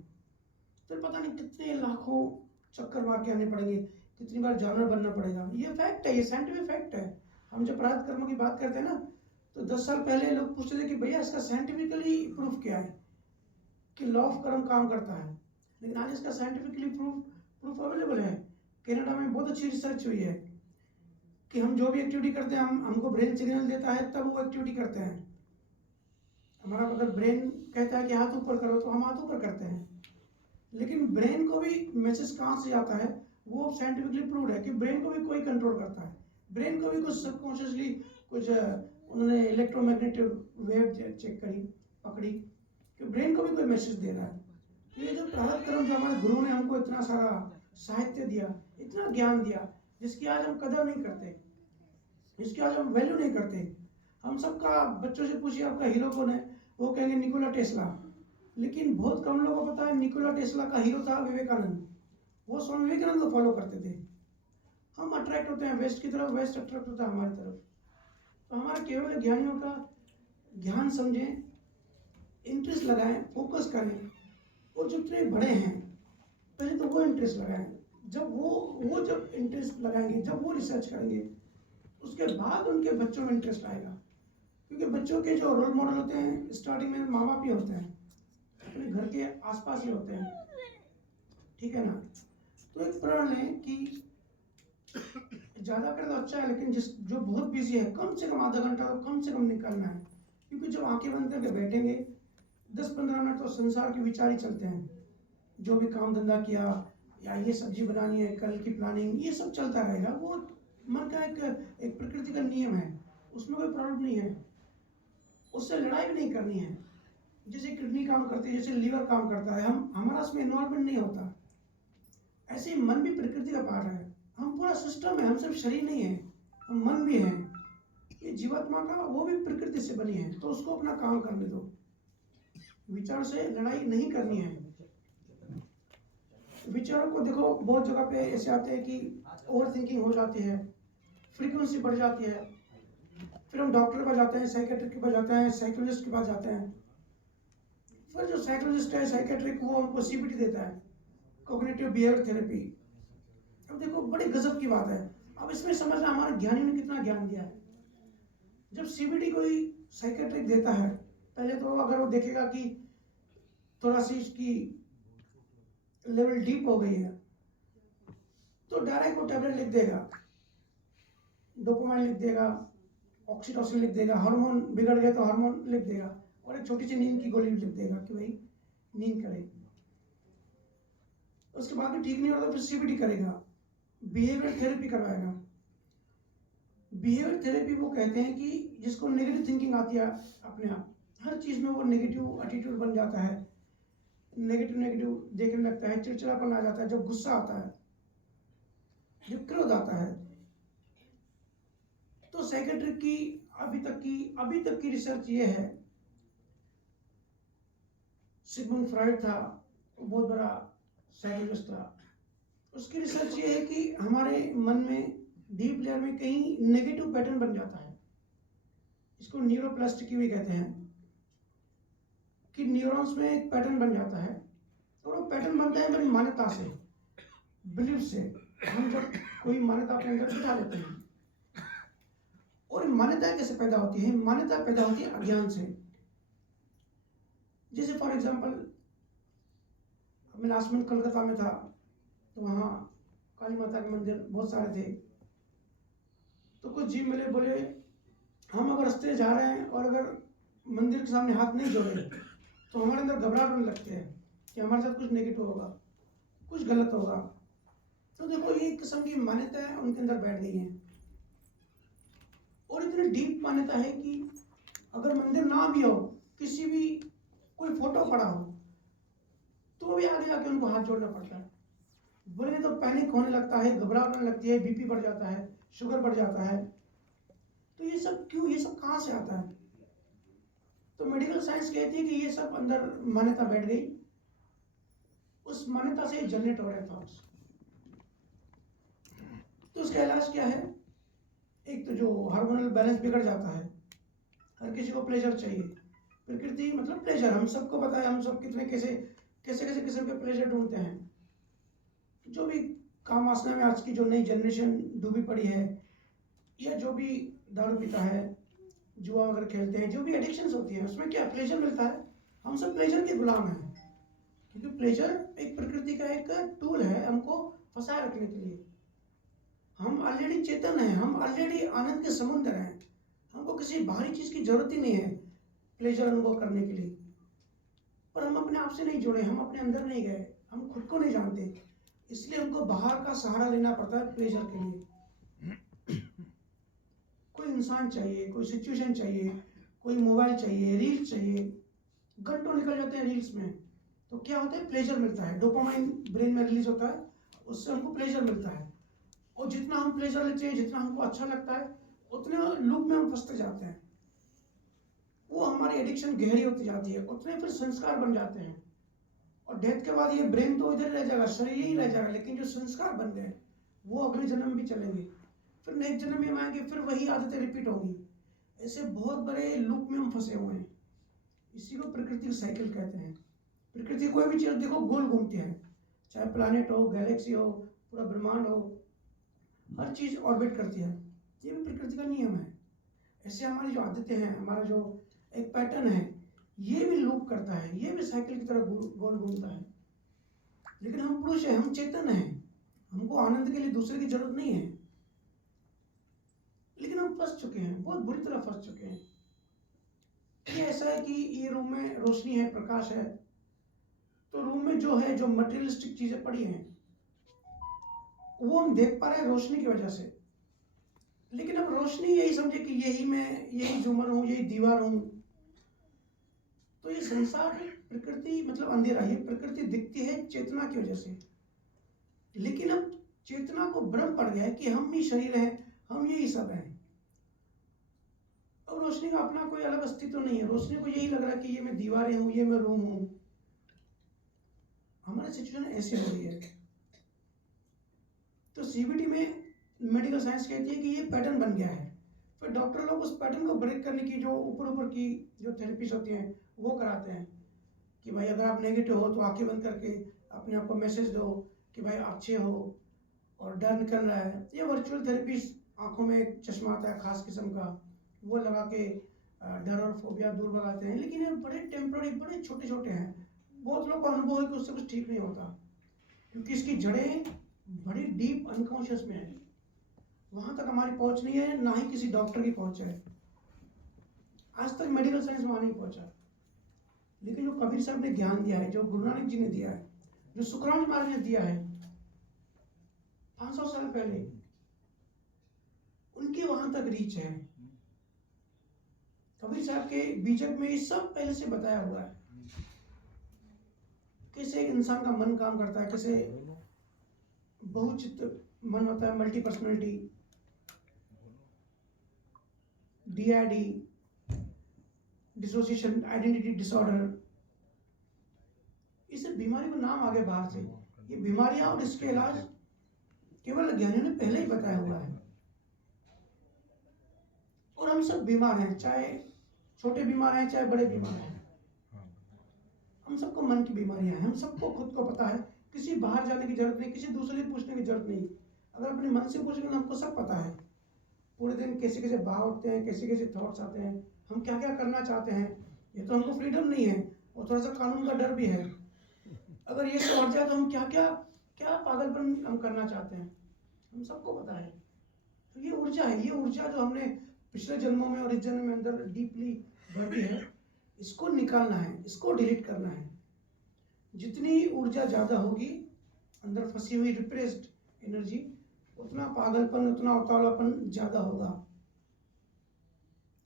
फिर पता नहीं कितने लाखों चक्कर मार के आने पड़ेंगे, कितनी बार जानवर बनना पड़ेगा। ये फैक्ट है, ये साइंटिफिक फैक्ट है। हम जब प्रारब्ध कर्म की बात करते हैं ना, तो 10 साल पहले लोग पूछते थे कि भैया इसका साइंटिफिकली प्रूफ क्या है कि लॉ ऑफ कर्म काम करता है। लेकिन आज इसका साइंटिफिकली प्रूफ अवेलेबल है। कनाडा में बहुत अच्छी रिसर्च हुई है कि हम जो भी एक्टिविटी करते हैं, हमको ब्रेन सिग्नल देता है, तब वो एक्टिविटी करते हैं। हमारा अगर ब्रेन कहता है कि हाथ ऊपर करो, तो हम हाथ ऊपर करते हैं। लेकिन ब्रेन को भी मैसेज कहाँ से आता है, वो साइंटिफिकली प्रूव्ड है कि ब्रेन को भी कोई कंट्रोल करता है। ब्रेन को भी कुछ सबकॉन्शियसली कुछ उन्होंने इलेक्ट्रोमैग्नेटिक वेव चेक करी, पकड़ी कि ब्रेन को भी कोई मैसेज दे रहा है। तो ये जो प्रारब्ध कर्म, जो हमारे गुरु ने हमको इतना सारा साहित्य दिया, इतना ज्ञान दिया, जिसकी आज हम कदर नहीं करते, जिसकी आज हम वैल्यू नहीं करते। हम सबका बच्चों से पूछिए आपका हीरो कौन है, वो कहेंगे निकोला टेस्ला। लेकिन बहुत कम लोगों को पता है निकोला टेस्ला का हीरो था विवेकानंद। वो स्वामी विवेकानंद को फॉलो करते थे। हम अट्रैक्ट होते हैं वेस्ट की तरफ, वेस्ट अट्रैक्ट होता है हमारी तरफ। तो हमारे केवल ज्ञानियों का ज्ञान समझें, इंटरेस्ट लगाएं, फोकस करें, और जितने बड़े हैं पहले तो वो इंटरेस्ट लगाएं। जब वो जब इंटरेस्ट लगाएंगे, जब वो रिसर्च करेंगे, उसके बाद उनके बच्चों में इंटरेस्ट आएगा। क्योंकि बच्चों के जो रोल मॉडल होते हैं स्टार्टिंग में माँ बाप ही होते हैं, अपने घर के आसपास ही होते हैं, ठीक है ना। तो एक प्रण लें कि ज़्यादा कर तो अच्छा है, लेकिन जो बहुत बिजी है, कम से कम आधा घंटा तो कम से कम निकालना है। क्योंकि जब आंखें बंद करके बैठेंगे 10-15 मिनट तो संसार के विचार ही चलते हैं। जो भी काम धंधा किया, या ये सब्जी बनानी है, कल की प्लानिंग, ये सब चलता रहेगा। वो मन का एक प्रकृति का नियम है, उसमें कोई प्रॉब्लम नहीं है, उससे लड़ाई भी नहीं करनी है। जैसे किडनी काम करती है, जैसे लीवर काम करता है, हमारा उसमें इन्वॉल्वमेंट नहीं होता। ऐसे ही मन भी प्रकृति का पार्ट है। हम पूरा सिस्टम है, हम सिर्फ शरीर नहीं है, हम मन भी हैं। ये जीवात्मा का वो भी प्रकृति से बनी है, तो उसको अपना काम करने दो। विचार से लड़ाई नहीं करनी है। विचारों को देखो बहुत जगह पे ऐसे आते हैं कि ओवर थिंकिंग हो जाती है, फ्रीक्वेंसी बढ़ जाती है, फिर हम डॉक्टर के पास जाते हैं, साइकेट्रिक के पास जाते हैं, साइकोलॉजिस्ट के पास जाते हैं। फिर जो साइकोलॉजिस्ट है, साइकेट्रिक, वो हमको सीबीटी देता है, कॉग्निटिव बिहेवियर थेरेपी। अब देखो बड़ी गजब की बात है। अब इसमें समझना हमारे ज्ञानी ने कितना ज्ञान दिया है। जब सीबीटी कोई साइकेट्रिक देता है, पहले तो अगर वो देखेगा कि थोड़ा सी इसकी लेवल डीप हो गई है, तो डायरेक्ट वो टैबलेट लिख देगा, डोपामाइन लिख देगा, ऑक्सीटोसिन लिख देगा, हार्मोन बिगड़ गया तो हार्मोन लिख देगा, और एक छोटी सी नींद की गोली लिख देगा कि भाई नींद करे। उसके बाद भी ठीक नहीं होता तो फिर सीबीटी करेगा, बिहेवियर थेरेपी करवाएगा। बिहेवियर थेरेपी वो कहते हैं कि जिसको नेगेटिव थिंकिंग आती है अपने आप, हर चीज में वो नेगेटिव एटीट्यूड बन जाता है, नेगेटिव देखने लगता है, चिड़चिड़ापन आ जाता है, जब गुस्सा आता है, जब क्रोध आता है। तो साइकेट्रिक की अभी तक की रिसर्च ये है, सिगमंड फ्राइड था, बहुत बड़ा साइकोलॉजिस्ट था, उसकी रिसर्च ये है कि हमारे मन में डीप लेयर में कहीं नेगेटिव पैटर्न बन जाता है। इसको न्यूरोप्लास्टिकी भी कहते हैं, कि न्यूरॉन्स में एक पैटर्न बन जाता है, और वो पैटर्न बनता है मेरी मान्यता से, बिलीफ से। हम जब कोई मान्यता अपने अंदर बिठा लेते हैं, और मान्यता कैसे पैदा होती है? मान्यता पैदा होती है अज्ञान से। जैसे फॉर एग्जाम्पल, मैं लास्ट मंथ कलकत्ता में था, तो वहाँ काली माता के मंदिर बहुत सारे थे। तो कुछ जी मिले, बोले हम अगर रास्ते जा रहे हैं और अगर मंदिर के सामने हाथ नहीं जोड़े तो हमारे अंदर घबराहट होने लगते हैं कि हमारे साथ कुछ नेगेटिव होगा, कुछ गलत होगा। तो देखो ये एक किस्म की मान्यता है, उनके अंदर बैठ गई है, और इतनी डीप मान्यता है कि अगर मंदिर ना भी हो, किसी भी कोई फोटो पड़ा हो, तो भी आगे आके उनको हाथ जोड़ना पड़ता है। बोले तो पैनिक होने लगता है, घबराहट होने लगती है, बीपी बढ़ जाता है, शुगर बढ़ जाता है। तो ये सब क्यों, ये सब कहाँ से आता है? तो मेडिकल साइंस कहती है कि ये सब अंदर मान्यता बैठ गई, उस मान्यता से जनरेट हो रहे थॉट्स। तो उसका इलाज क्या है? एक तो जो हार्मोनल बैलेंस बिगड़ जाता है, हर किसी को प्लेजर चाहिए, प्रकृति मतलब प्लेजर, हम सबको पता है, हम सब कितने कैसे किस्म के प्लेजर ढूंढते हैं। जो भी काम वासना में आज की जो नई जनरेशन डूबी पड़ी है, या जो भी दारू पीता है, जुआ वगैरह खेलते हैं, जो भी एडिक्शंस होती है, उसमें क्या प्लेजर मिलता है। हम सब प्लेजर के गुलाम हैं, क्योंकि प्लेजर एक प्रकृति का एक टूल है हमको फंसाए रखने के लिए। हम ऑलरेडी चेतन हैं, हम ऑलरेडी आनंद के समुद्र हैं, हमको किसी बाहरी चीज की जरूरत ही नहीं है प्लेजर अनुभव करने के लिए। पर हम अपने आप से नहीं जुड़े, हम अपने अंदर नहीं गए, हम खुद को नहीं जानते, इसलिए हमको बाहर का सहारा लेना पड़ता है प्लेजर के लिए। कोई इंसान चाहिए, कोई सिचुएशन चाहिए, कोई मोबाइल चाहिए, रील्स चाहिए, घंटों निकल जाते हैं रील्स में। तो क्या होता है? प्लेजर मिलता है, डोपामाइन ब्रेन में रिलीज होता है, उससे हमको प्लेजर मिलता है। और जितना हम प्लेजर लेते हैं, जितना हमको अच्छा लगता है, उतने लूप में हम फंसते जाते हैं, वो हमारी एडिक्शन गहरी होती जाती है, उतने फिर संस्कार बन जाते हैं। और डेथ के बाद ये ब्रेन तो इधर रह जाएगा, शरीर ही रह जाएगा, लेकिन जो संस्कार बन गए वो अगले जन्म में भी चलेंगे, फिर नेक्स्ट जन्म में आएंगे, फिर वही आदतें रिपीट होंगी। ऐसे बहुत बड़े लूप में हम फंसे हुए हैं। इसी को प्रकृति साइकिल कहते हैं। प्रकृति कोई भी चीज देखो गोल घूमती है, चाहे प्लैनेट हो, गैलेक्सी हो, पूरा ब्रह्मांड हो, हर चीज ऑर्बिट करती है। ये भी प्रकृति का नियम है। ऐसे हमारी जो आदतें हैं, हमारा जो एक पैटर्न है, ये भी लूप करता है, ये भी साइकिल की तरह गोल घूमता है। लेकिन हम पुरुष हैं, हम चेतन हैं, हमको आनंद के लिए दूसरे की जरूरत नहीं है, लेकिन हम फंस चुके हैं, बहुत बुरी तरह फंस चुके हैं। ये ऐसा है कि ये रूम में रोशनी है, प्रकाश है, तो रूम में जो है, जो मटेरियलिस्टिक चीजें पड़ी हैं, वो हम देख पा रहे हैं रोशनी की वजह से। लेकिन अब रोशनी यही समझे कि यही मैं, यही झूमर हूं, यही दीवार हूं। तो ये संसार प्रकृति मतलब अंधेरा, ये प्रकृति दिखती है चेतना की वजह से। लेकिन अब चेतना को भ्रम पड़ गया है कि हम ही शरीर हैं, हम यही सब हैं। अब रोशनी का अपना कोई अलग अस्तित्व नहीं है। रोशनी को यही लग रहा है कि ये मैं दीवारें हूं, ये मैं रूम हूं। हमारी सिचुएशन ऐसी हो रही है। तो सीबीटी में मेडिकल साइंस कहती है कि ये पैटर्न बन गया है। फिर डॉक्टर लोग उस पैटर्न को ब्रेक करने की जो ऊपर की जो थेरेपीज होती हैं वो कराते हैं कि भाई अगर आप नेगेटिव हो तो आंखें बंद करके अपने आप को मैसेज दो कि भाई आप अच्छे हो और डर निकल रहा है। ये वर्चुअल थेरेपीज, आंखों में एक चश्मा आता है खास किस्म का, वो लगा के डर और फोबिया दूर भगाते हैं। लेकिन ये बड़े टेम्पररी, बड़े छोटे छोटे हैं। बहुत लोगों को अनुभव है कि उससे कुछ ठीक नहीं होता, क्योंकि इसकी जड़ें बड़ी डीप अनकॉन्शियस में है। वहां तक हमारी पहुंच नहीं है, ना ही किसी डॉक्टर की पहुंच है। आज तक मेडिकल साइंस वहां नहीं पहुंचा। लेकिन जो कबीर साहब ने ज्ञान दिया है, जो गुरु नानक जी ने दिया है, जो सुखराम जी महाराज ने दिया है 500 साल पहले, उनकी वहां तक रीच है। कबीर साहब के बीजक में ये सब पहले से बताया हुआ है। कैसे एक इंसान का मन काम करता है, कैसे बहुचित्त मन होता है, multi personality, DID, dissociation identity disorder, इस बीमारी को नाम आगे बाहर से। ये बीमारियां और इसके इलाज केवल ज्ञानियों ने पहले ही बताया हुआ है। और हम सब बीमार हैं, चाहे छोटे बीमार हैं चाहे बड़े बीमार हैं। हम सबको मन की बीमारियां हैं। हम सबको खुद को पता है, किसी बाहर जाने की जरूरत नहीं, किसी दूसरे से पूछने की जरूरत नहीं। अगर अपने मन से पूछेंगे तो हमको सब पता है। पूरे दिन कैसे कैसे भाव उठते हैं, कैसे कैसे थॉट्स आते हैं, हम क्या क्या करना चाहते हैं। ये तो हमको फ्रीडम नहीं है, और थोड़ा सा कानून का डर भी है। अगर ये सब हट जाए तो हम क्या क्या क्या पागलपन हम करना चाहते हैं, हम सबको पता है। तो ये ऊर्जा है, ये ऊर्जा जो हमने पिछले जन्मों में और इस जन्म में अंदर डीपली भर दी है, इसको निकालना है, इसको डिलीट करना है। जितनी ऊर्जा ज्यादा होगी अंदर फंसी हुई रिप्रेस्ड एनर्जी, उतना पागलपन, उतना उतावलापन ज्यादा होगा।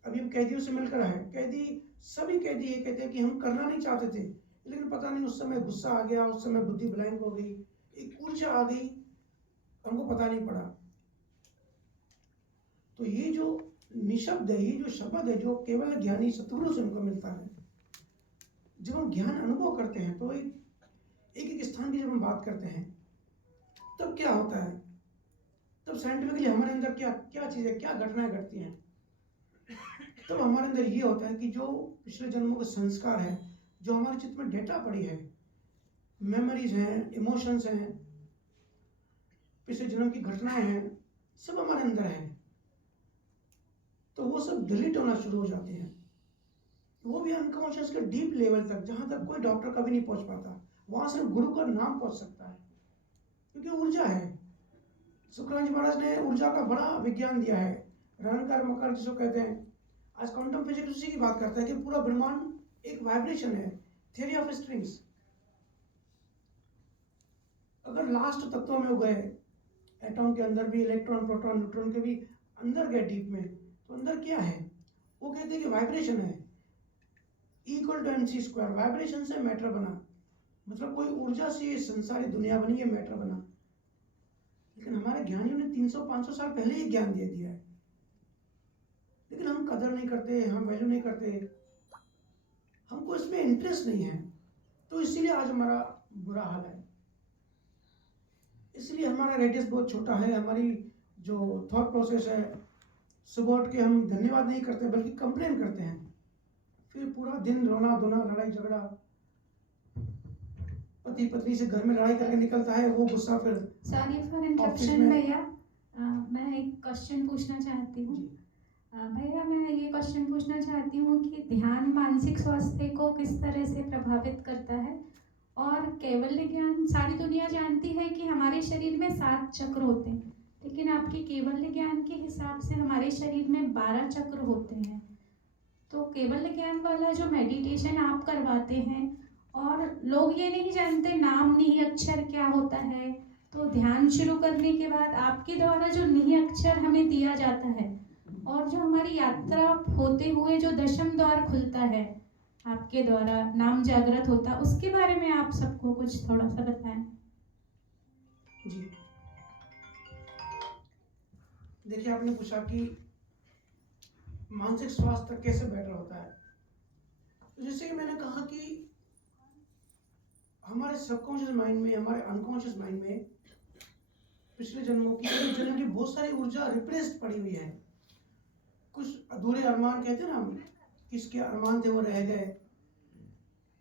अभी हम कैदियों से मिलकर आए, कैदी, सभी कैदी ये कहते हैं कि हम करना नहीं चाहते थे, लेकिन पता नहीं उस समय गुस्सा आ गया, उस समय बुद्धि ब्लैंक हो गई, एक ऊर्जा आ गई, हमको पता नहीं पड़ा। तो ये जो निशब्द है, ये जो शब्द है, जो केवल ज्ञानी सतगुरु से उनको मिलता है। जब हम ज्ञान अनुभव करते हैं तो एक स्थान की जब हम बात करते हैं तब क्या होता है, तब साइंटिफिकली हमारे अंदर क्या क्या चीजें, क्या घटनाएं घटती हैं। तब हमारे अंदर ये होता है कि जो पिछले जन्मों के संस्कार है, जो हमारे चित्त में डेटा पड़ी है, मेमोरीज हैं, इमोशंस हैं, पिछले जन्म की घटनाएं हैं, सब हमारे अंदर है। तो वो सब डिलीट होना शुरू हो जाते हैं। वो भी अनकॉन्शियस के डीप लेवल तक, जहां तक कोई डॉक्टर कभी नहीं पहुंच पाता। वहां सिर्फ गुरु का नाम पहुंच सकता है, क्योंकि ऊर्जा है। सुखराम जी महाराज ने ऊर्जा का बड़ा विज्ञान दिया है, निरंकार मकर जिसको कहते हैं। आज क्वांटम फिजिक्स उसी की बात करता है कि पूरा ब्रह्मांड एक वाइब्रेशन है, थ्योरी ऑफ स्ट्रिंग्स। अगर लास्ट तत्वों में हो गए, एटॉम के अंदर भी इलेक्ट्रॉन, प्रोटॉन, न्यूट्रॉन के भी अंदर गए डीप में, तो अंदर क्या है? वो कहते हैं कि वाइब्रेशन है, equal to mc square. Vibration से मैटर बना, मतलब कोई ऊर्जा से संसारी दुनिया बनी, है मैटर बना। लेकिन हमारे ज्ञानियों ने 300-500 साल पहले ही ज्ञान दे दिया है, लेकिन हम कदर नहीं करते, हम वैल्यू नहीं करते, हमको इसमें इंटरेस्ट नहीं है। तो इसीलिए आज हमारा बुरा हाल है, इसलिए हमारा रेडियस बहुत छोटा है। हमारी जो थॉट प्रोसेस है, सुबह उठ के हम धन्यवाद नहीं करते बल्कि कंप्लेन करते हैं, फिर पूरा दिन रोना धोना, लड़ाई झगड़ा, पति पत्नी से घर में लड़ाई करके निकलता है, वो गुस्सा फिर। सॉरी फॉर इंटरप्शन भैया, मैं एक क्वेश्चन पूछना चाहती हूँ। भैया मैं ये क्वेश्चन पूछना चाहती हूँ कि ध्यान मानसिक स्वास्थ्य को किस तरह से प्रभावित करता है? और कैवल्य ज्ञान, सारी दुनिया जानती है कि हमारे शरीर में 7 चक्र होते हैं, लेकिन आपके केवल्य ज्ञान के हिसाब से हमारे शरीर में 12 चक्र होते हैं। तो केवल्य ज्ञान वाला जो मेडिटेशन आप करवाते हैं, और लोग ये नहीं जानते नाम निहि अक्षर क्या होता है, तो ध्यान शुरू करने के बाद आपके द्वारा जो निहि अक्षर हमें दिया जाता है, और जो हमारी यात्रा होते हुए जो दशम द्वार खुलता है आपके द्वारा, नाम जागृत होता, उसके बारे में आप सबको कुछ थोड़ा सा बताएं। जी, देखिए आपने पूछा कि मानसिक स्वास्थ्य कैसे बेटर होता है। तो जैसे कि मैंने कहा कि हमारे सबकॉन्शियस माइंड में, हमारे अनकॉन्शियस माइंड में पिछले जन्मों की, अगले जन्म की बहुत सारी ऊर्जा रिप्रेस्ड पड़ी हुई है। कुछ अधूरे अरमान कहते हैं ना हम, किसके अरमान थे वो रह गए।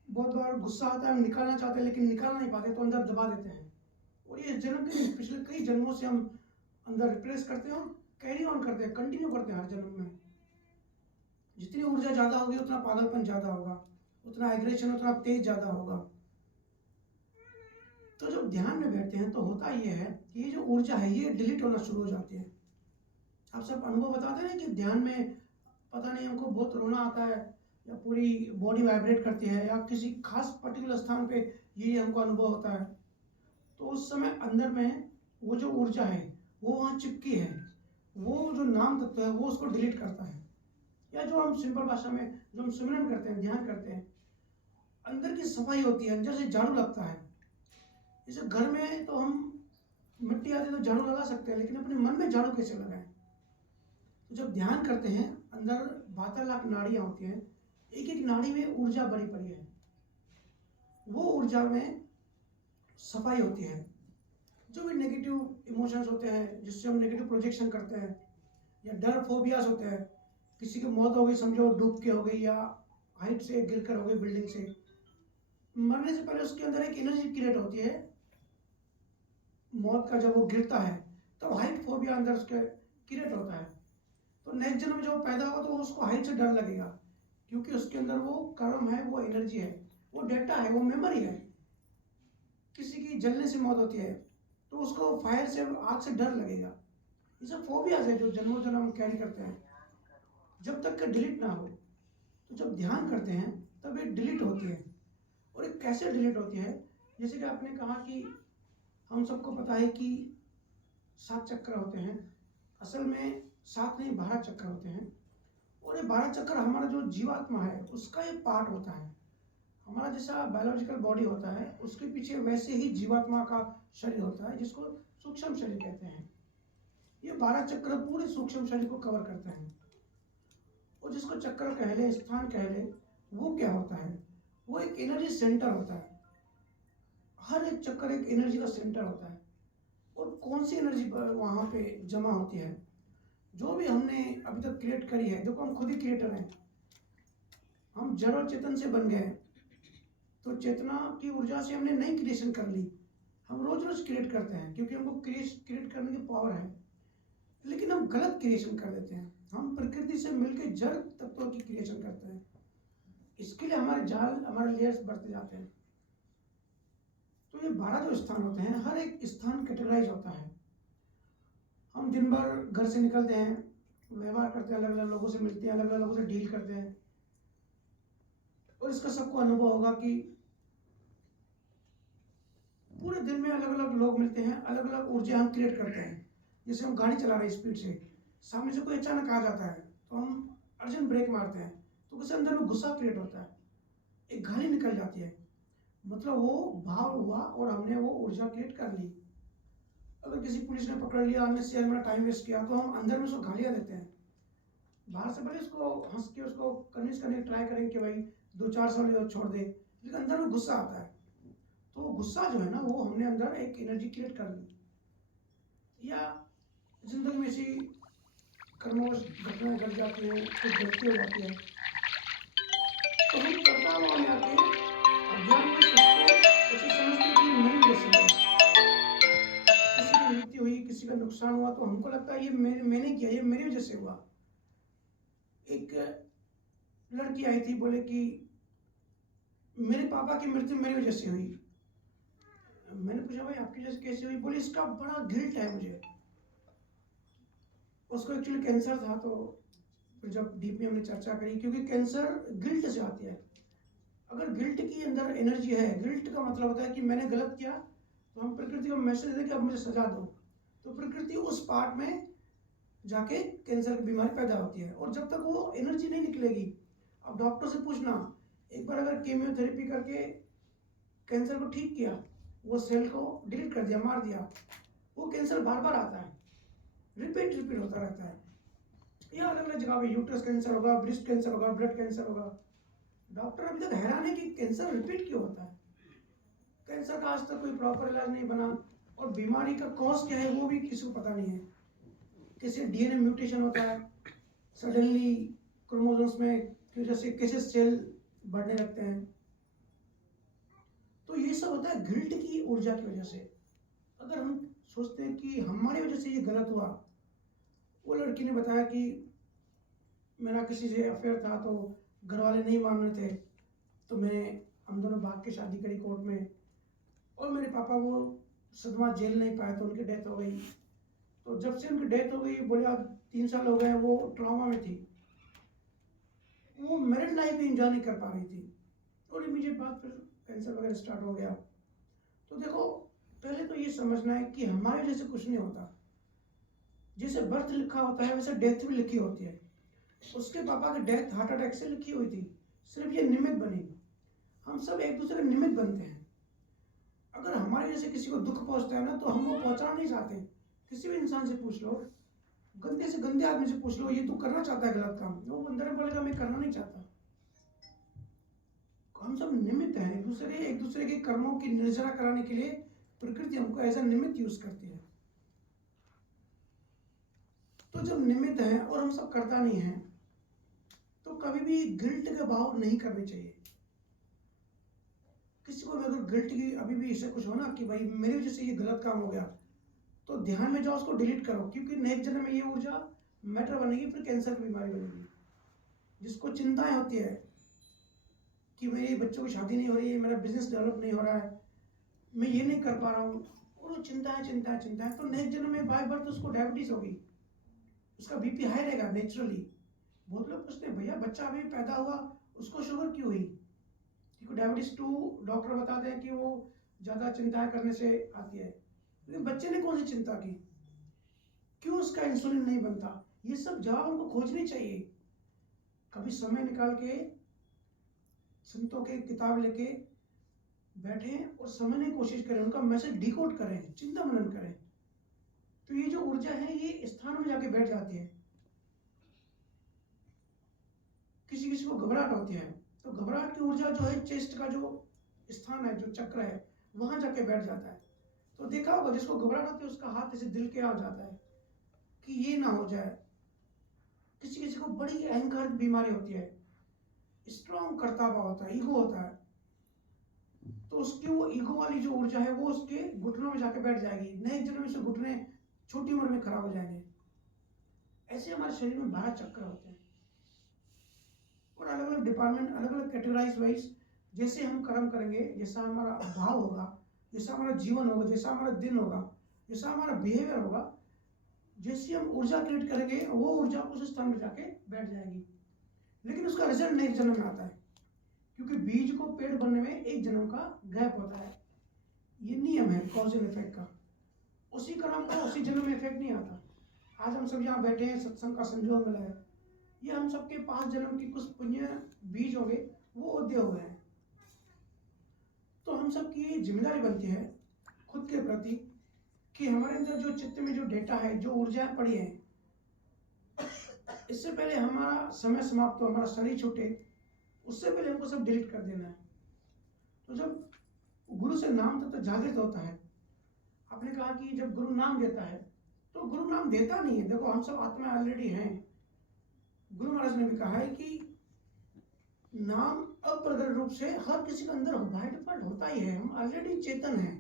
बहुत बार गुस्सा आता है, हम निकालना चाहते हैं लेकिन निकाल नहीं पाते, तो अंदर दबा देते हैं। और ये जन्म के नहीं, पिछले कई जन्मों से हम अंदर रिप्रेस करते हैं और कैरी ऑन करते हैं, कंटिन्यू करते हैं हर जन्म में। जितनी ऊर्जा ज़्यादा होगी उतना पागलपन ज़्यादा होगा, उतना एग्रेशन उतना तेज ज़्यादा होगा। तो जब ध्यान में बैठते हैं तो होता ये है कि ये जो ऊर्जा है ये डिलीट होना शुरू हो जाती है। आप सब अनुभव बताते हैं कि ध्यान में पता नहीं हमको बहुत रोना आता है, या पूरी बॉडी वाइब्रेट करती है, या किसी खास पर्टिकुलर स्थान पे ये हमको अनुभव होता है। तो उस समय अंदर में वो जो ऊर्जा है वो वहाँ चिपकी है, वो जो नाम तत्व है वो उसको डिलीट करता है। या जो हम सिंपल भाषा में जो हम सिमरन करते हैं, ध्यान करते हैं, अंदर की सफाई होती है, अंदर से झाड़ू लगता है। जैसे घर में तो हम मिट्टी आती है तो झाड़ू लगा सकते हैं, लेकिन अपने मन में झाड़ू कैसे लगाएं। तो जब ध्यान करते हैं अंदर 72 लाख नाड़ियाँ होती हैं, एक एक नाड़ी में ऊर्जा भरी पड़ी है। वो ऊर्जा में सफाई होती है। जो भी नेगेटिव इमोशंस होते हैं जिससे हम नेगेटिव प्रोजेक्शन करते हैं, या डर फोबियाज होते हैं, किसी की मौत हो गई समझो, डूब के हो गई, या हाइट से गिरकर हो गई, बिल्डिंग से, मरने से पहले उसके अंदर एक एनर्जी क्रिएट होती है। मौत का जब वो गिरता है तो हाइट फोबिया अंदर उसके क्रिएट होता है। तो नेक्स्ट जन्म में जब पैदा होगा तो उसको हाइट से डर लगेगा, क्योंकि उसके अंदर वो कर्म है, वो एनर्जी है, वो डेटा है, वो मेमोरी है। किसी की जलने से मौत होती है तो उसको फायर से, आग से डर लगेगा। ये सब फोबियाज है जो जन्मों जन्म हम कैरी करते हैं, जब तक कि डिलीट ना हो। तो जब ध्यान करते हैं तब ये डिलीट होती है। और ये कैसे डिलीट होती है, जैसे कि आपने कहा कि हम सबको पता है कि 7 चक्र होते हैं। असल में 7 नहीं 12 चक्र होते हैं। और ये 12 चक्र हमारा जो जीवात्मा है उसका एक पार्ट होता है। हमारा जैसा बायोलॉजिकल बॉडी होता है उसके पीछे वैसे ही जीवात्मा का शरीर होता है, जिसको सूक्ष्म शरीर कहते हैं। ये 12 चक्र पूरे सूक्ष्म शरीर को कवर करते हैं। और जिसको चक्र कह ले, स्थान कह ले, वो क्या होता है, वो एक एनर्जी सेंटर होता है। हर एक चक्कर एक एनर्जी का सेंटर होता है। और कौन सी एनर्जी वहाँ पे जमा होती है, जो भी हमने अभी तक क्रिएट करी है। देखो हम खुद ही क्रिएटर हैं, हम जड़ और चेतन से बन गए। तो चेतना की ऊर्जा से हमने नई क्रिएशन कर ली। हम रोज रोज क्रिएट करते हैं क्योंकि हमको क्रिएट करने की पावर है, लेकिन हम गलत क्रिएशन कर देते हैं। हम प्रकृति से मिलकर जड़ तत्वों की क्रिएशन करते हैं। इसके लिए हमारे जाल, हमारे लेयर्स बढ़ते जाते हैं। तो ये 12 जो स्थान होते हैं, हर एक स्थान कैटेगराइज होता है। हम दिन भर घर से निकलते हैं, व्यवहार करते हैं, अलग अलग लोगों से मिलते हैं, अलग अलग लोगों से डील करते हैं। और इसका सबको अनुभव होगा कि पूरे दिन में अलग अलग लोग मिलते हैं, अलग अलग ऊर्जा हम क्रिएट करते हैं। जैसे हम गाड़ी चला रहे हैं स्पीड से, सामने से कोई अचानक आ जाता है तो हम अर्जेंट ब्रेक मारते हैं, तो उसके अंदर में गुस्सा क्रिएट होता है, एक गाली निकल जाती है, मतलब वो भाव हुआ और हमने वो ऊर्जा क्रिएट कर ली। अगर किसी पुलिस ने पकड़ लिया, हमने शेयर में टाइम वेस्ट किया, तो हम अंदर में उसको गालियाँ देते हैं। बाहर से भले उसको हंस के उसको कन्विंस करने की ट्राई करें कि भाई 2-4 साल छोड़ दे, लेकिन अंदर में गुस्सा आता है। तो वो गुस्सा जो है ना, वो हमने अंदर एक एनर्जी क्रिएट कर ली। या जिंदगी में ऐसी कर्मोश घटनाएं घट जाती हैं, कुछ गलती हो जाती है, तो हम करता हुआ में आके अज्ञान में उसको ऐसे समझते हैं कि ये मेरी वजह से हुआ। किसी की मृत्यु हुई, किसी का नुकसान हुआ, तो हमको लगता है ये मैंने किया, ये मेरी वजह से हुआ। एक लड़की आई थी, बोले कि मेरे पापा की मृत्यु मेरी वजह से हुई। मैंने पूछा भाई आपकी वजह से कैसे हुई? बोली इसका बड़ा गिल्ट है मुझे। उसको एक्चुअली कैंसर था। तो फिर जब डीप में हमने चर्चा करी, क्योंकि कैंसर गिल्ट से आती है। अगर गिल्ट की अंदर एनर्जी है, गिल्ट का मतलब होता है कि मैंने गलत किया, तो हम प्रकृति को मैसेज दें कि अब मुझे सजा दो। तो प्रकृति उस पार्ट में जाके कैंसर की बीमारी पैदा होती है। और जब तक वो एनर्जी नहीं निकलेगी, अब डॉक्टर से पूछना, एक बार अगर कीमियोथेरेपी करके कैंसर को ठीक किया, वो सेल को डिलीट कर दिया, मार दिया, वो कैंसर बार बार आता है, रिपीट होता रहता है। ये अलग अलग जगह पे यूट्रस कैंसर होगा, ब्रेस्ट कैंसर होगा, ब्लड कैंसर होगा। डॉक्टर अभी तक हैरान है कि कैंसर रिपीट क्यों होता है। कैंसर का आज तक कोई प्रॉपर इलाज नहीं बना, और बीमारी का कॉज क्या है वो भी किसी को पता नहीं है। किसी डीएनए म्यूटेशन होता है, सडनली क्रोमोसोम्स में की वजह से कैसे सेल बढ़ने लगते हैं। तो ये सब होता है गिल्ट की ऊर्जा की वजह से। अगर हम सोचते हैं कि हमारी वजह से ये गलत हुआ, वो लड़की ने बताया कि मेरा किसी से अफेयर था, तो घर वाले नहीं मान रहे थे, तो हम दोनों भाग के शादी करी कोर्ट में, और मेरे पापा वो सदमा झेल नहीं पाए तो उनकी डेथ हो गई। तो जब से उनकी डेथ हो गई, बोले अब 3 साल हो गए, वो ट्रॉमा में थी, वो मैरिड लाइफ भी इंजॉय नहीं कर पा रही थी, और इमीडिएट बाद फिर कैंसर वगैरह स्टार्ट हो गया। तो देखो, पहले तो ये समझना है कि हमारे जैसे कुछ नहीं होता। जैसे बर्थ लिखा होता है वैसे डेथ भी लिखी होती है। उसके पापा की डेथ हार्ट अटैक से लिखी हुई थी, सिर्फ ये निमित्त बनी। हम सब एक दूसरे के निमित्त बनते हैं। अगर हमारे जैसे किसी को दुख पहुंचता है ना, तो हम वो पहुंचाना नहीं चाहते। किसी भी इंसान से पूछ लो, गंदे से गंदे आदमी से पूछ लो, ये तू करना चाहता है गलत काम, वो अंदर बोलेगा मैं करना नहीं चाहता। हम सब निमित्त हैं, एक दूसरे के कर्मों की निर्जरा कराने के लिए प्रकृति हमको एज अ निमित्त यूज करती है। तो जब निमित्त है और हम सब करता नहीं है, तो कभी भी गिल्ट का भाव नहीं करनी चाहिए। किसी को भी अगर गिल्ट की अभी भी इससे कुछ हो ना कि भाई मेरी वजह से ये गलत काम हो गया, तो ध्यान में जाओ, उसको डिलीट करो, क्योंकि नेक्स्ट जन्म में ये ऊर्जा मैटर बनेगी, फिर कैंसर की बीमारी बनेगी। जिसको चिंताएं होती है कि मेरे बच्चों की शादी नहीं हो रही है, मेरा बिजनेस डेवलप नहीं हो रहा है, मैं ये नहीं कर पा रहा हूँ, और वो चिंताएं, तो नेक्स्ट जन्म में बाय बर्थ उसको डायबिटीज होगी, उसका बीपी हाई रहेगा नेचुरली। बहुत लोग पूछते हैं भैया बच्चा अभी पैदा हुआ उसको शुगर क्यों हुई? क्योंकि डायबिटीज 2 डॉक्टर बताते हैं कि वो ज़्यादा चिंताएं करने से आती है। लेकिन बच्चे ने कौन सी चिंता की, क्यों उसका इंसुलिन नहीं बनता? ये सब जवाब हमको खोजनी चाहिए। कभी समय निकाल के संतों के किताब लेके बैठें और समझने की कोशिश करें, उनका मैसेज डिकोड करें, चिंता मनन करें। तो ये जो ऊर्जा है ये स्थान में जाके बैठ जाती है। किसी किसी को घबराहट होती है, तो घबराहट की ऊर्जा जो है चेस्ट का जो स्थान है, जो चक्र है, वहां जाके बैठ जाता है। तो देखा होगा जिसको घबराहट होती है उसका हाथ ऐसे दिल के आ जाता है कि ये ना हो जाए। किसी किसी को बड़ी अहंकार की बीमारी होती है, स्ट्रॉन्ग कर्तव्य होता है, ईगो होता है, तो उसकी वो ईगो वाली जो ऊर्जा है वो उसके घुटनों में जाके बैठ जाएगी। नए जन्म से घुटने छोटी उम्र में खराब हो जाएंगे। ऐसे हमारे शरीर में 12 चक्र होते हैं, और अलग अलग डिपार्टमेंट, अलग अलग कैटेगराइज वाइज जैसे हम कर्म करेंगे, जैसा हमारा भाव होगा, जैसा हमारा जीवन होगा, जैसा हमारा दिन होगा, जैसा हमारा बिहेवियर होगा, जैसी हम ऊर्जा क्रिएट करेंगे वो ऊर्जा उस स्थान में जाके बैठ जाएगी। लेकिन उसका रिजल्ट नेक्स्ट जन्म में आता है, क्योंकि बीज को पेड़ बनने में 1 जन्म का गैप होता है। ये नियम है कॉज एंड इफेक्ट का। उसी कर्म का उसी जन्म में इफेक्ट नहीं आता। आज हम सब यहाँ बैठे हैं, सत्संग का संयोग मिला है, ये हम सबके 5 जन्म की कुछ पुण्य बीज होंगे, वो उदय हुए हैं। तो हम सब की ये जिम्मेदारी बनती है खुद के प्रति कि हमारे अंदर जो चित्त में जो डेटा है, जो ऊर्जाएं पड़ी हैं, इससे पहले हमारा समय समाप्त हो, हमारा शरीर छूटे, उससे पहले हमको सब डिलीट कर देना है। तो जब गुरु से नाम तत्व जागृत होता है, आपने कहा कि जब गुरु नाम देता है, तो गुरु नाम देता नहीं है। देखो हम सब आत्मा ऑलरेडी हैं। गुरु महाराज ने भी कहा है कि नाम अप्रगट रूप से हर किसी के अंदर बाय डिफॉल्ट होता ही है। हम ऑलरेडी चेतन हैं,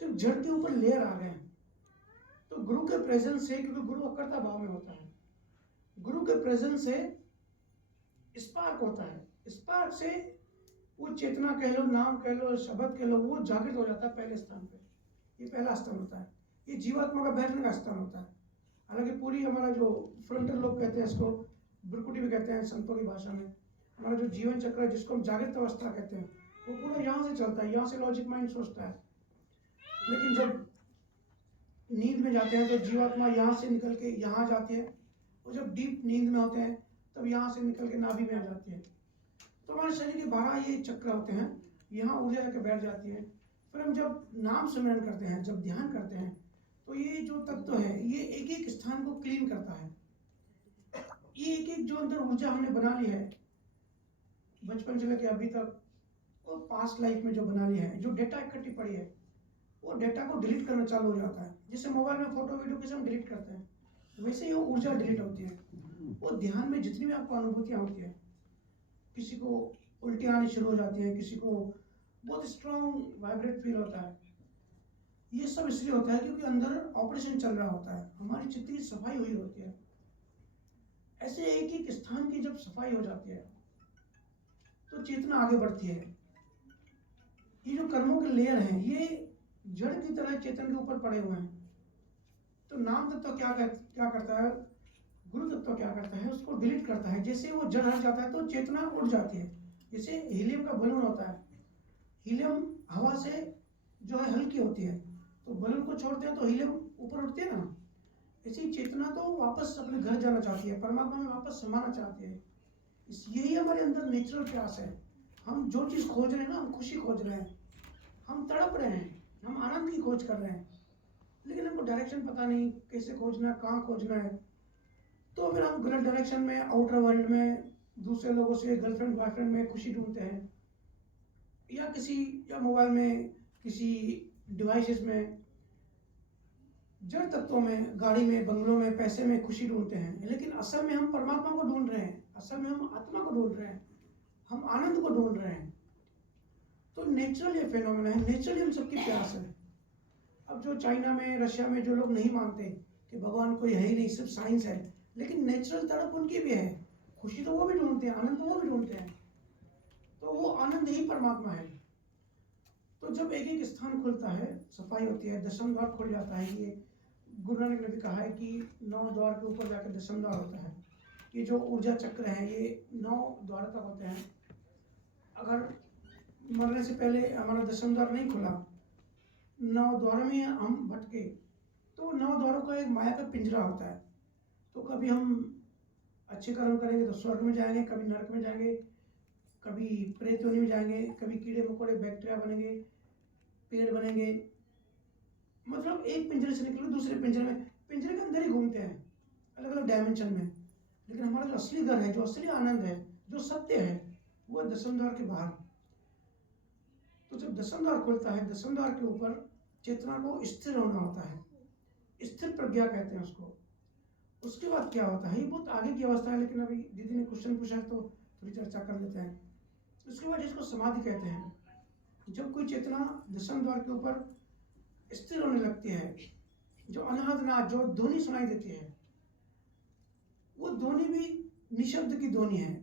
सिर्फ जड़ के ऊपर लेयर आ गए। तो गुरु के प्रेजेंस से, क्योंकि गुरु अकर्ता भाव में होता है, गुरु के प्रेजेंस से स्पार्क होता है। स्पार्क से वो चेतना कह लो, नाम कह लो, शब्द कह लो, वो जागृत हो जाता है पहले स्थान पे। ये पहला स्थान होता है, ये जीवात्मा का बैठने का स्थान होता है। हालांकि पूरी हमारा जो फ्रंटल लोब कहते हैं, इसको ब्रकुटी भी कहते हैं संतों की भाषा में, हमारा जो जीवन चक्र है जिसको हम जागृत अवस्था कहते हैं, वो पूरा यहाँ से चलता है, यहाँ से लॉजिक माइंड सोचता है। लेकिन जब नींद में जाते हैं तो जीवात्मा यहाँ से निकल के यहाँ जाती है, और जब डीप नींद में होते हैं तब यहाँ से निकल के नाभि में आ जाती है। तो हमारे शरीर के 12 ये चक्र होते हैं, यहाँ ऊर्जा आके बैठ जाती है। फिर हम जब नाम सिमरन करते हैं, जब ध्यान करते हैं, तो ये जो तत्व है ये एक एक स्थान को क्लीन करता है। ये एक एक जो अंदर ऊर्जा हमने बना ली है बचपन से लेकर अभी तक, और पास्ट लाइफ में जो बना ली है, जो डेटा इकट्ठी पड़ी है, वो डेटा को डिलीट करना चालू हो जाता है। जैसे मोबाइल में फोटो वीडियो कैसे हम डिलीट करते हैं, वैसे ही वो ऊर्जा डिलीट होती है। वो ध्यान में जितनी भी आपको अनुभूतियाँ होती है, किसी को उल्टी आनी शुरू हो जाती है, किसी को बहुत स्ट्रॉन्ग वाइब्रेट फील होता है, ये सब इसलिए होता है क्योंकि अंदर ऑपरेशन चल रहा होता है, हमारी चित्त की सफाई हुई होती है। ऐसे एक एक स्थान की जब सफाई हो जाती है तो चेतना आगे बढ़ती है। ये जो कर्मों के लेयर हैं ये जड़ की तरह चेतन के ऊपर पड़े हुए हैं। तो नाम तत्व क्या करता है, गुरु तत्व क्या करता है, उसको डिलीट करता है। जैसे वो जड़ हट जाता है तो चेतना उड़ जाती है। जैसे हीलियम का बलून होता है, हीलियम हवा से जो है हल्की होती है, तो बलून को छोड़ते हैं तो हीलियम ऊपर उठती है ना। ऐसी चेतना तो वापस अपने घर जाना चाहती है, परमात्मा में वापस समाना चाहती है। यही हमारे अंदर नेचुरल प्यास है। हम जो चीज़ खोज रहे हैं ना, हम खुशी खोज रहे हैं, हम तड़प रहे हैं, हम आनंद की खोज कर रहे हैं, लेकिन हमको डायरेक्शन पता नहीं, कैसे खोजना, कहाँ खोजना है। तो फिर हम गलत डायरेक्शन में, आउटर वर्ल्ड में, दूसरे लोगों से, गर्लफ्रेंड बॉयफ्रेंड में खुशी ढूंढते हैं, या मोबाइल में, किसी डिवाइसेस में, जड़ तत्वों में, गाड़ी में, बंगलों में, पैसे में खुशी ढूंढते हैं। लेकिन असल में हम परमात्मा को ढूंढ रहे हैं, असल में हम आत्मा को ढूंढ रहे हैं, हम आनंद को ढूंढ रहे हैं। तो नेचुरल ये फेनोमेना है, नेचुरली हम सबकी प्यास है। अब जो चाइना में, रशिया में जो लोग नहीं मानते कि भगवान कोई है ही नहीं, सिर्फ साइंस है, लेकिन नेचुरल तड़प उनकी भी है। खुशी तो वो भी ढूंढते हैं, आनंद तो वो भी ढूंढते हैं। तो वो आनंद ही परमात्मा है। तो जब एक एक स्थान खुलता है, सफाई होती है, दशम द्वार खुल जाता है। ये गुरु नानक ने भी कहा है कि 9 द्वार के ऊपर जाकर दशम द्वार होता है। ये जो ऊर्जा चक्र है ये 9 द्वार तक होते हैं। अगर मरने से पहले हमारा दशम द्वार नहीं खुला, 9 द्वारों में हम भटके, तो 9 द्वारों का एक माया का पिंजरा होता है। तो कभी हम अच्छे कर्म करेंगे तो स्वर्ग में जाएंगे, कभी नरक में जाएंगे, कभी प्रेत योनि में जाएंगे, कभी कीड़े मकोड़े बैक्टीरिया बनेंगे, पेड़ बनेंगे। मतलब एक पिंजरे से निकले दूसरे पिंजरे में, पिंजरे के अंदर ही घूमते हैं अलग अलग डायमेंशन में। लेकिन हमारा जो असली घर है, जो असली आनंद है, जो सत्य है, वो है दशम द्वार के बाहर। तो जब दशम द्वार खुलता है, दशम द्वार के ऊपर चेतना को स्थिर होना होता है, स्थिर प्रज्ञा कहते हैं उसको। उसके बाद क्या होता है, ये बहुत आगे की अवस्था है, लेकिन अभी दीदी ने क्वेश्चन पूछा तो थोड़ी चर्चा कर लेते हैं। उसके बाद जिसको समाधि कहते हैं, जब कोई चेतना दशम द्वार के ऊपर स्थिर होने लगती है, जो अनाहत नाद, जो ध्वनि सुनाई देती है, वो ध्वनि भी निशब्द की ध्वनि है,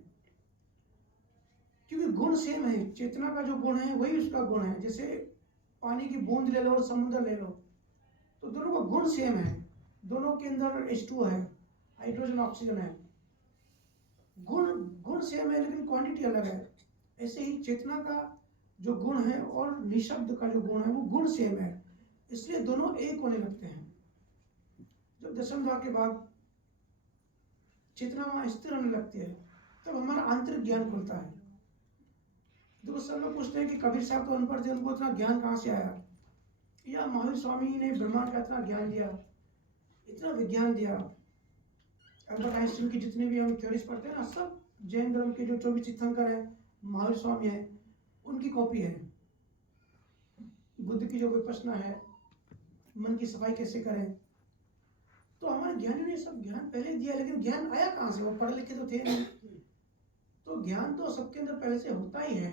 क्योंकि गुण सेम है। चेतना का जो गुण है वही उसका गुण है। जैसे पानी की बूंद ले लो और समुद्र ले लो, तो दोनों का गुण सेम है, दोनों के अंदर H2 है, हाइड्रोजन ऑक्सीजन है, गुण सेम है, लेकिन क्वांटिटी अलग है। ऐसे ही चेतना का जो गुण है और निशब्द का जो गुण है वो गुण सेम है, इसलिए दोनों एक होने लगते हैं। जब दशम द्वार के बाद चेतना वहां स्थिर होने लगती है, तब हमारा आंतरिक ज्ञान खुलता है। देखो, सब लोग पूछते हैं कि कबीर साहब तो अनपढ़ थे, उनको इतना ज्ञान कहाँ से आया, या महावीर स्वामी ने ब्रह्मांड का इतना ज्ञान दिया, इतना विज्ञान दिया। अल्बर्ट आइंस्टीन की जितने भी हम थ्योरीज पढ़ते हैं ना, सब जैन धर्म के जो 24 तीर्थंकर है, महावीर स्वामी है, उनकी कॉपी है। बुद्ध की जो विपश्यना है, मन की सफाई कैसे करें, तो हमारे ज्ञानियों ने सब ज्ञान पहले दिया, लेकिन ज्ञान आया कहाँ से, वो पढ़े लिखे तो थे नहीं। तो ज्ञान तो सबके अंदर पहले से होता ही है,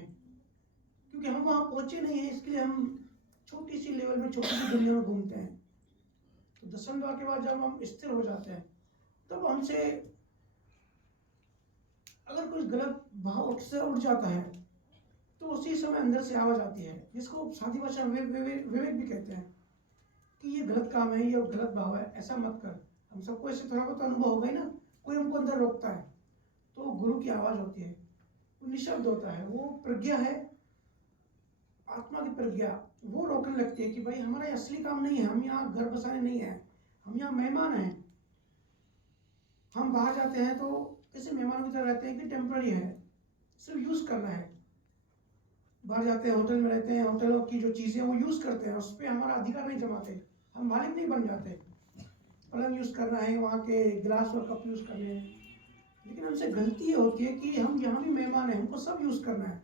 क्योंकि हम वहां पहुंचे नहीं है, इसलिए हम छोटी सी लेवल में, छोटी सी दुनिया में घूमते हैं। तो दशम द्वार के बाद जब हम स्थिर हो जाते हैं, तब हमसे अगर कुछ गलत भाव उठ जाता है, तो उसी समय अंदर से आवाज आती है, जिसको सादी भाषा में विवेक भी कहते हैं, कि ये गलत काम है, ये गलत भाव है, ऐसा मत कर। हम सबको ऐसे थोड़ा बहुत अनुभव होगा ही ना, कोई हमको अंदर रोकता है, तो गुरु की आवाज होती है, वो निशब्द होता है, वो प्रज्ञा है, आत्मा की प्रज्ञा, वो रोकने लगती है कि भाई हमारा ये असली काम नहीं है, हम यहाँ घर बसाने नहीं है, हम यहाँ मेहमान हैं। हम बाहर जाते हैं तो कैसे मेहमानों की तरह रहते हैं कि टेम्पररी है, सिर्फ यूज करना है। बाहर जाते हैं, होटल में रहते हैं, होटलों की जो चीज़ें वो यूज़ करते हैं, उस पर हमारा अधिकार नहीं जमाते, हम मालिक नहीं बन जाते। पलंग यूज़ करना है, वहाँ के गिलास और कप यूज़ करने हैं, लेकिन हमसे गलती ये होती है कि हम यहाँ भी मेहमान हैं, हमको सब यूज़ करना है,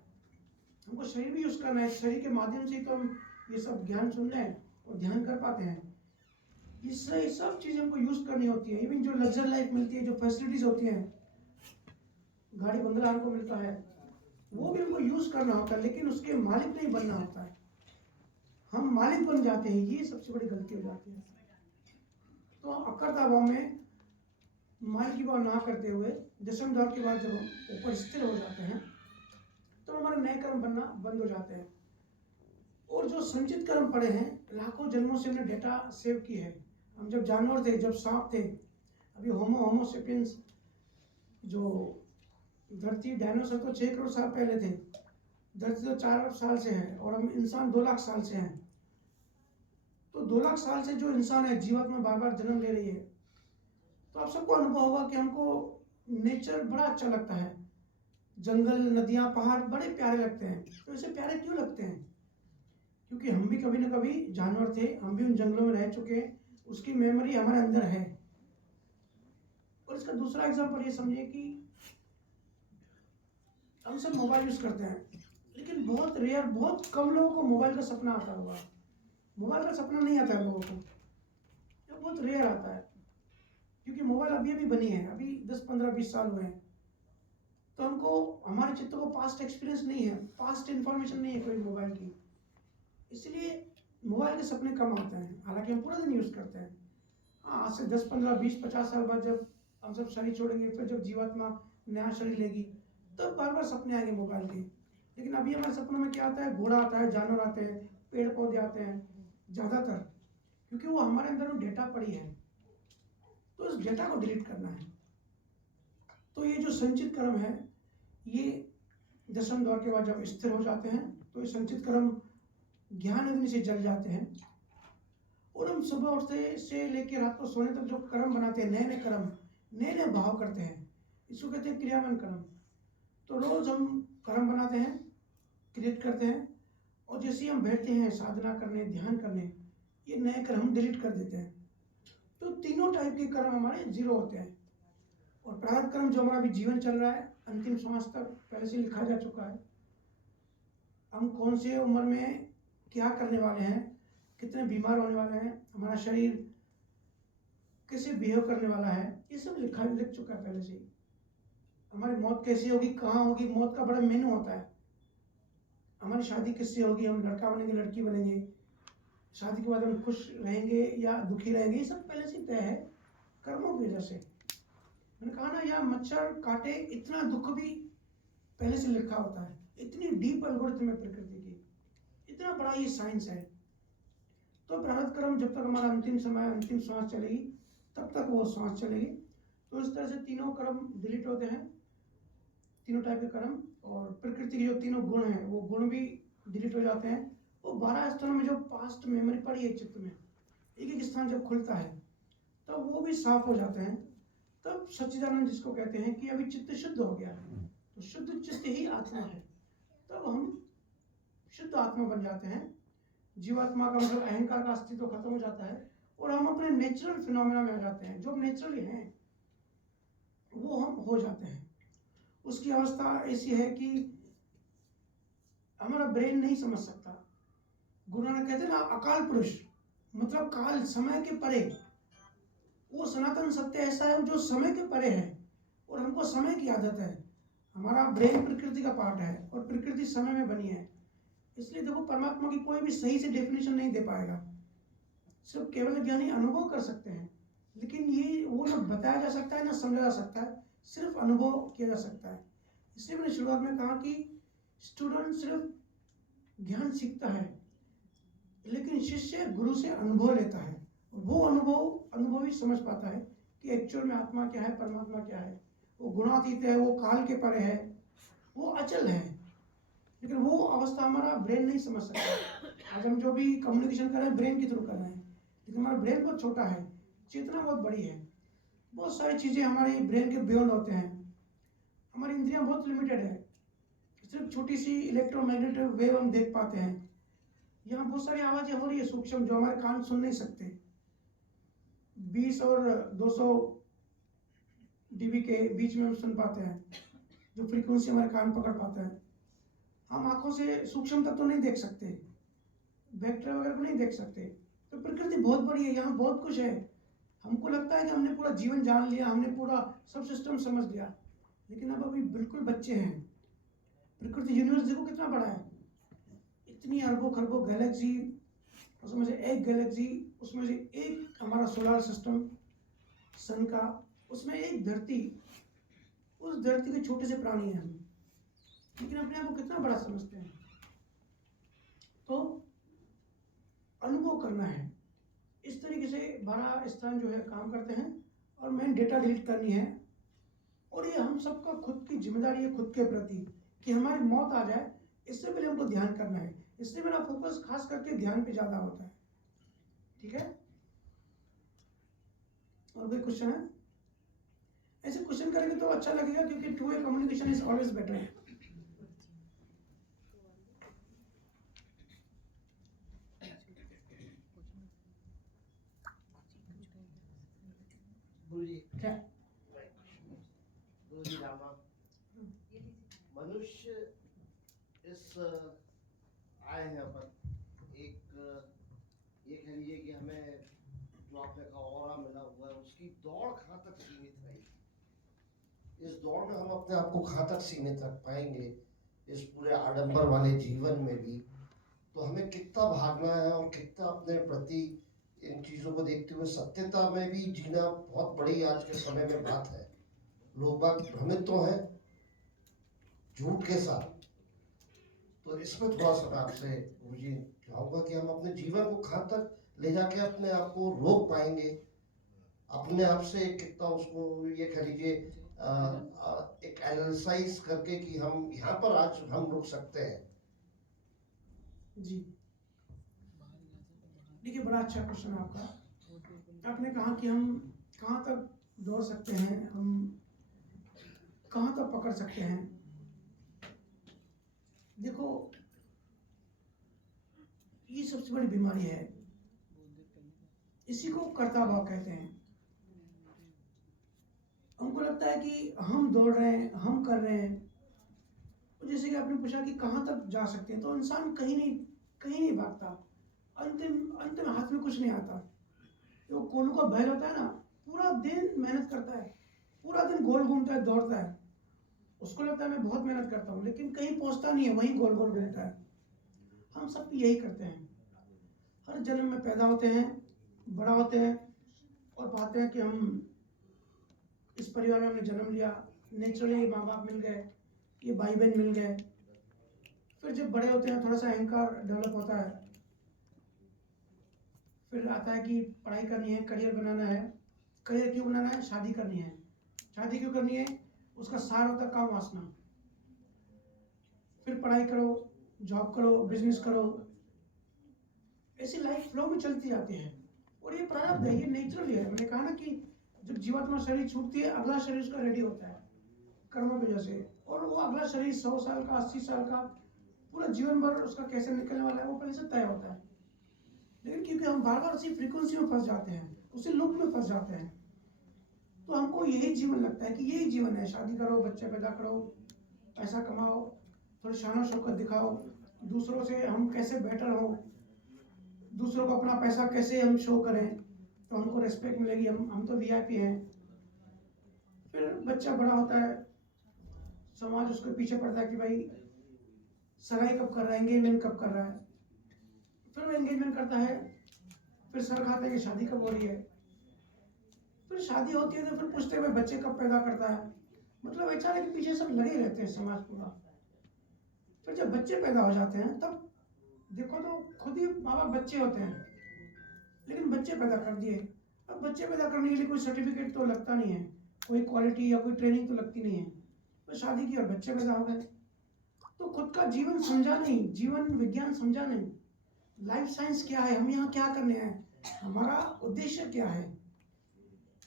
हमको शरीर भी यूज़ करना है। शरीर के माध्यम से ही तो हम ये सब ज्ञान सुन रहे हैं और ध्यान कर पाते हैं। इससे सब चीज़ हमको यूज़ करनी होती है। इवन जो लग्जर लाइफ मिलती है, जो फैसिलिटीज़ होती हैं, गाड़ी बंगला हमको मिलता है, वो भी हमको यूज़ करना होता है, लेकिन उसके मालिक नहीं बनना होता है। हम मालिक बन जाते हैं, ये सबसे बड़ी गलती हो जाती है। तो अकर्ता भाव में मालिक की भाव ना करते हुए दशम द्वार के बाद जब हम ऊपर स्थिर हो जाते हैं तो हमारे नए कर्म बनना बंद हो जाते हैं। और जो संचित कर्म पड़े हैं, लाखों जन्मों से हमने डेटा सेव की है। हम जब जानवर थे, जब सांप थे, अभी होमोसेपियंस जो धरती, डायनासोर तो 6 करोड़ साल पहले थे, धरती तो 4 अरब साल से है, और हम इंसान 2 लाख साल से हैं। तो 2 लाख साल से जो इंसान है, जीवात्मा बार बार जन्म ले रही है, तो आप सबको अनुभव होगा कि हमको नेचर बड़ा अच्छा लगता है। जंगल, नदियाँ, पहाड़ बड़े प्यारे लगते हैं। तो ऐसे प्यारे क्यों लगते हैं? क्योंकि हम भी कभी ना कभी जानवर थे, हम भी उन जंगलों में रह चुके हैं, उसकी मेमोरी हमारे अंदर है। और इसका दूसरा एग्जाम्पल ये समझिए कि हम सब मोबाइल यूज करते हैं, लेकिन बहुत रेयर, बहुत कम लोगों को मोबाइल का सपना आता होगा। मोबाइल का सपना नहीं आता है लोगों को, ये बहुत रेयर आता है, क्योंकि मोबाइल अभी अभी बनी है, अभी 10, 15, 20 साल हुए हैं। तो हमको, हमारे चित्तों को पास्ट एक्सपीरियंस नहीं है, पास्ट इंफॉर्मेशन नहीं है कोई मोबाइल की, इसलिए मोबाइल के सपने कम आते हैं। हालांकि हम पूरा दिन यूज करते हैं। हाँ, आज से 10, 15, 20, 50 साल बाद जब हम सब शरीर छोड़ेंगे, फिर जब जीवात्मा नया शरीर लेगी, तब बार बार सपने आएंगे मोबाइल के। लेकिन अभी हमारे सपनों में क्या आता है? घोड़ा आता है, जानवर आते हैं, पेड़ पौधे आते हैं ज़्यादातर, क्योंकि वो हमारे अंदर वो डेटा पड़ी है। तो इस डेटा को डिलीट करना है। तो ये जो संचित कर्म है, ये दशम द्वार के बाद जब स्थिर हो जाते हैं तो ये संचित कर्म ज्ञान अग्नि से जल जाते हैं। और हम सुबह उठते से लेकर रात को सोने तक जो कर्म बनाते हैं, नए नए कर्म, नए नए भाव करते हैं, इसको कहते हैं क्रियावन कर्म। तो रोज हम कर्म बनाते हैं, क्रिएट करते हैं, और जैसे ही हम बैठते हैं साधना करने, ध्यान करने, ये नए कर्म हम डिलीट कर देते हैं। तो तीनों टाइप के कर्म हमारे जीरो होते हैं। और प्रारब्ध कर्म जो हमारा अभी जीवन चल रहा है, अंतिम श्वास तक पहले से लिखा जा चुका है। हम कौन से उम्र में क्या करने वाले हैं, कितने बीमार होने वाले हैं, हमारा शरीर कैसे बिहेव करने वाला है, ये सब लिख चुका है पहले से ही। हमारी मौत कैसी होगी, कहाँ होगी, मौत का बड़ा मेनू होता है। हमारी शादी किससे होगी, हम लड़का बनेंगे, लड़की बनेंगे, शादी के बाद हम खुश रहेंगे या दुखी रहेंगे, ये सब पहले से तय है कर्मों की वजह से। मैंने कहा ना, यहाँ मच्छर काटे इतना दुख भी पहले से लिखा होता है। इतनी डीप एल्गोरिथम है प्रकृति की, इतना बड़ा ये साइंस है। तो प्रारब्ध कर्म जब तक हमारा अंतिम समय, अंतिम श्वास चलेगी, तब तक वो श्वास चलेगी। तो इस तरह से तीनों कर्म डिलीट होते हैं, तीनों टाइप के कर्म। और प्रकृति के जो तीनों गुण हैं, वो गुण भी डिलीट हो जाते हैं। वो 12 स्थानों में जो पास्ट मेमोरी पड़ी है चित्त में, एक एक स्थान जब खुलता है तब वो भी साफ हो जाते हैं। तब सच्चिदानंद जिसको कहते हैं कि अभी चित्त शुद्ध हो गया है, तो शुद्ध चित्त ही आत्मा है। तब हम शुद्ध आत्मा बन जाते हैं। जीवात्मा का मतलब अहंकार का अस्तित्व खत्म हो जाता है, और हम अपने नेचुरल फिनोमेना में आ जाते हैं। जो नेचुरली हैं वो हम हो जाते हैं। उसकी अवस्था ऐसी है कि हमारा ब्रेन नहीं समझ सकता। गुरु नानक कहते हैं ना, अकाल पुरुष, मतलब काल, समय के परे। वो सनातन सत्य ऐसा है जो समय के परे है, और हमको समय की आदत है। हमारा ब्रेन प्रकृति का पार्ट है, और प्रकृति समय में बनी है। इसलिए देखो, परमात्मा की कोई भी सही से डेफिनेशन नहीं दे पाएगा, सिर्फ केवल ज्ञानी अनुभव कर सकते हैं। लेकिन ये वो ना बताया जा सकता है, ना समझा जा सकता है, सिर्फ अनुभव किया जा सकता है। इसलिए मैंने शुरुआत में कहा कि स्टूडेंट सिर्फ ज्ञान सीखता है, लेकिन शिष्य गुरु से अनुभव लेता है। वो अनुभवी समझ पाता है कि एक्चुअल में आत्मा क्या है, परमात्मा क्या है। वो गुणातीत है, वो काल के परे है, वो अचल है। लेकिन वो अवस्था हमारा ब्रेन नहीं समझ सकता। आज हम जो भी कम्युनिकेशन कर रहे हैं, ब्रेन के थ्रू कर रहे हैं, लेकिन हमारा ब्रेन बहुत छोटा है, चेतना बहुत बड़ी है। बहुत सारी चीज़ें हमारे ब्रेन के बियॉन्ड होते हैं। हमारी इंद्रियां बहुत लिमिटेड है, सिर्फ छोटी सी इलेक्ट्रोमैग्नेटिक वेव हम देख पाते हैं। यहाँ बहुत सारी आवाजें हो रही है सूक्ष्म, जो हमारे कान सुन नहीं सकते। 20 और 200 डीबी के बीच में हम सुन पाते हैं, जो फ्रीक्वेंसी हमारे कान पकड़ पाता है। हम आंखों से सूक्ष्म तत्व तो नहीं देख सकते, बैक्टीरिया वगैरह को नहीं देख सकते। तो प्रकृति बहुत बड़ी है, यहाँ बहुत कुछ है। हमको लगता है कि हमने पूरा जीवन जान लिया, हमने पूरा सब सिस्टम समझ लिया, लेकिन अब अभी बिल्कुल बच्चे हैं। प्रकृति यूनिवर्स देखो कितना बड़ा है, इतनी अरबों खरबों गैलेक्सी, उसमें से एक गैलेक्सी, उसमें से एक हमारा सोलर सिस्टम सन का, उसमें एक धरती, उस धरती के छोटे से प्राणी हैं हम, लेकिन अपने आप को कितना बड़ा समझते हैं। तो अनुभव करना है, इस तरीके से 12 स्थान जो है काम करते हैं, और मेन डेटा डिलीट करनी है। और ये हम सबका खुद की जिम्मेदारी है, खुद के प्रति, कि हमारी मौत आ जाए इससे पहले हमको ध्यान करना है। इसलिए मेरा फोकस खास करके ध्यान पे ज्यादा होता है। ठीक है, और कोई क्वेश्चन है? ऐसे क्वेश्चन करेंगे तो अच्छा लगेगा, क्योंकि two way communication is always better. क्या गुरुजी रामा, मनुष्य इस आए हैं अपन एक ये कह लीजिए कि हमें जो आपने कहा ऑरा मिला हुआ है, उसकी दौड़ कहाँ तक सीमित रहेगी। इस दौड़ में हम अपने आप को कहाँ तक सीमित रख पाएंगे इस पूरे आडंबर वाले जीवन में भी। तो हमें कितना भागना है और कितना अपने प्रति इन चीज़ों को देखते हुए सत्यता में भी जीना बहुत बड़ी आज के समय में बात है। लोग बाग भ्रमित तो हैं झूठ के साथ। तो इसमें थोड़ा सा मैं आपसे गुरुजी चाहूँगा कि हम अपने जीवन को कहाँ तक ले जाके अपने आप को रोक पाएंगे, अपने आप से कितना उसको ये कह लीजिए एक एनालिसाइज करके कि हम यहाँ पर आज हम रुक सकते हैं। जी, देखिए बड़ा अच्छा क्वेश्चन आपका। आपने कहा कि हम कहाँ तक दौड़ सकते हैं, हम कहाँ तक पकड़ सकते हैं। देखो, ये सबसे बड़ी बीमारी है, इसी को कर्ता भाव कहते हैं। हमको लगता है कि हम दौड़ रहे हैं, हम कर रहे हैं। तो जैसे कि आपने पूछा कि कहाँ तक जा सकते हैं, तो इंसान कहीं नहीं भागता। अंतिम हाथ में कुछ नहीं आता। जो कोलू का बैल होता है ना, पूरा दिन मेहनत करता है, पूरा दिन गोल घूमता है, दौड़ता है। उसको लगता है मैं बहुत मेहनत करता हूँ, लेकिन कहीं पहुंचता नहीं है, वहीं गोल गोल घूमता है। हम सब यही करते हैं। हर जन्म में पैदा होते हैं, बड़ा होते हैं, और पाते हैं कि हम इस परिवार में हमने जन्म लिया, नेचुरली माँ बाप मिल गए, ये भाई बहन मिल गए। फिर जब बड़े होते हैं थोड़ा सा अहंकार डेवलप होता है, फिर आता है कि पढ़ाई करनी है, करियर बनाना है। करियर क्यों बनाना है? शादी करनी है। शादी क्यों करनी है? उसका सार होता है काम वासना। फिर पढ़ाई करो, जॉब करो, बिजनेस करो, ऐसी लाइफ फ्लो में चलती जाती है। और ये प्रारब्ध है, ये नेचुरल है। मैंने कहा ना कि जब जीवात्मा शरीर छूटती है, अगला शरीर उसका रेडी होता है कर्मों की वजह से, और वो अगला शरीर 100 साल का, 80 साल का, पूरा जीवन भर उसका कैसे निकलने वाला है वो पहले से तय होता है। लेकिन क्योंकि हम बार बार उसी फ्रीक्वेंसी में फंस जाते हैं, उसी लूप में फंस जाते हैं, तो हमको यही जीवन लगता है कि यही जीवन है। शादी करो, बच्चे पैदा करो, पैसा कमाओ, थोड़ी शान शौकत दिखाओ, दूसरों से हम कैसे बेटर हो, दूसरों को अपना पैसा कैसे हम शो करें तो हमको रेस्पेक्ट मिलेगी, हम तो वीआईपी हैं। फिर बच्चा बड़ा होता है, समाज उसके पीछे पड़ता है कि भाई सगाई कब कर रहा है, एंगेजमेंट कब कर रहा है। फिर वो एंगेजमेंट करता है, फिर सर खाते हैं कि शादी कब हो रही है। फिर शादी होती है तो फिर पूछते हैं बच्चे कब पैदा करता है। मतलब ऐसा है कि पीछे सब लगे रहते हैं समाज पूरा। फिर जब बच्चे पैदा हो जाते हैं तब देखो तो खुद ही माँ बाप बच्चे होते हैं, लेकिन बच्चे पैदा कर दिए। अब बच्चे पैदा करने के लिए कोई सर्टिफिकेट तो लगता नहीं है, कोई क्वालिटी या कोई ट्रेनिंग तो लगती नहीं है। तो शादी की और बच्चे पैदा हो गए, तो खुद का जीवन समझा नहीं, जीवन विज्ञान समझा नहीं, लाइफ साइंस क्या है, हम यहाँ क्या करने हैं, हमारा उद्देश्य क्या है,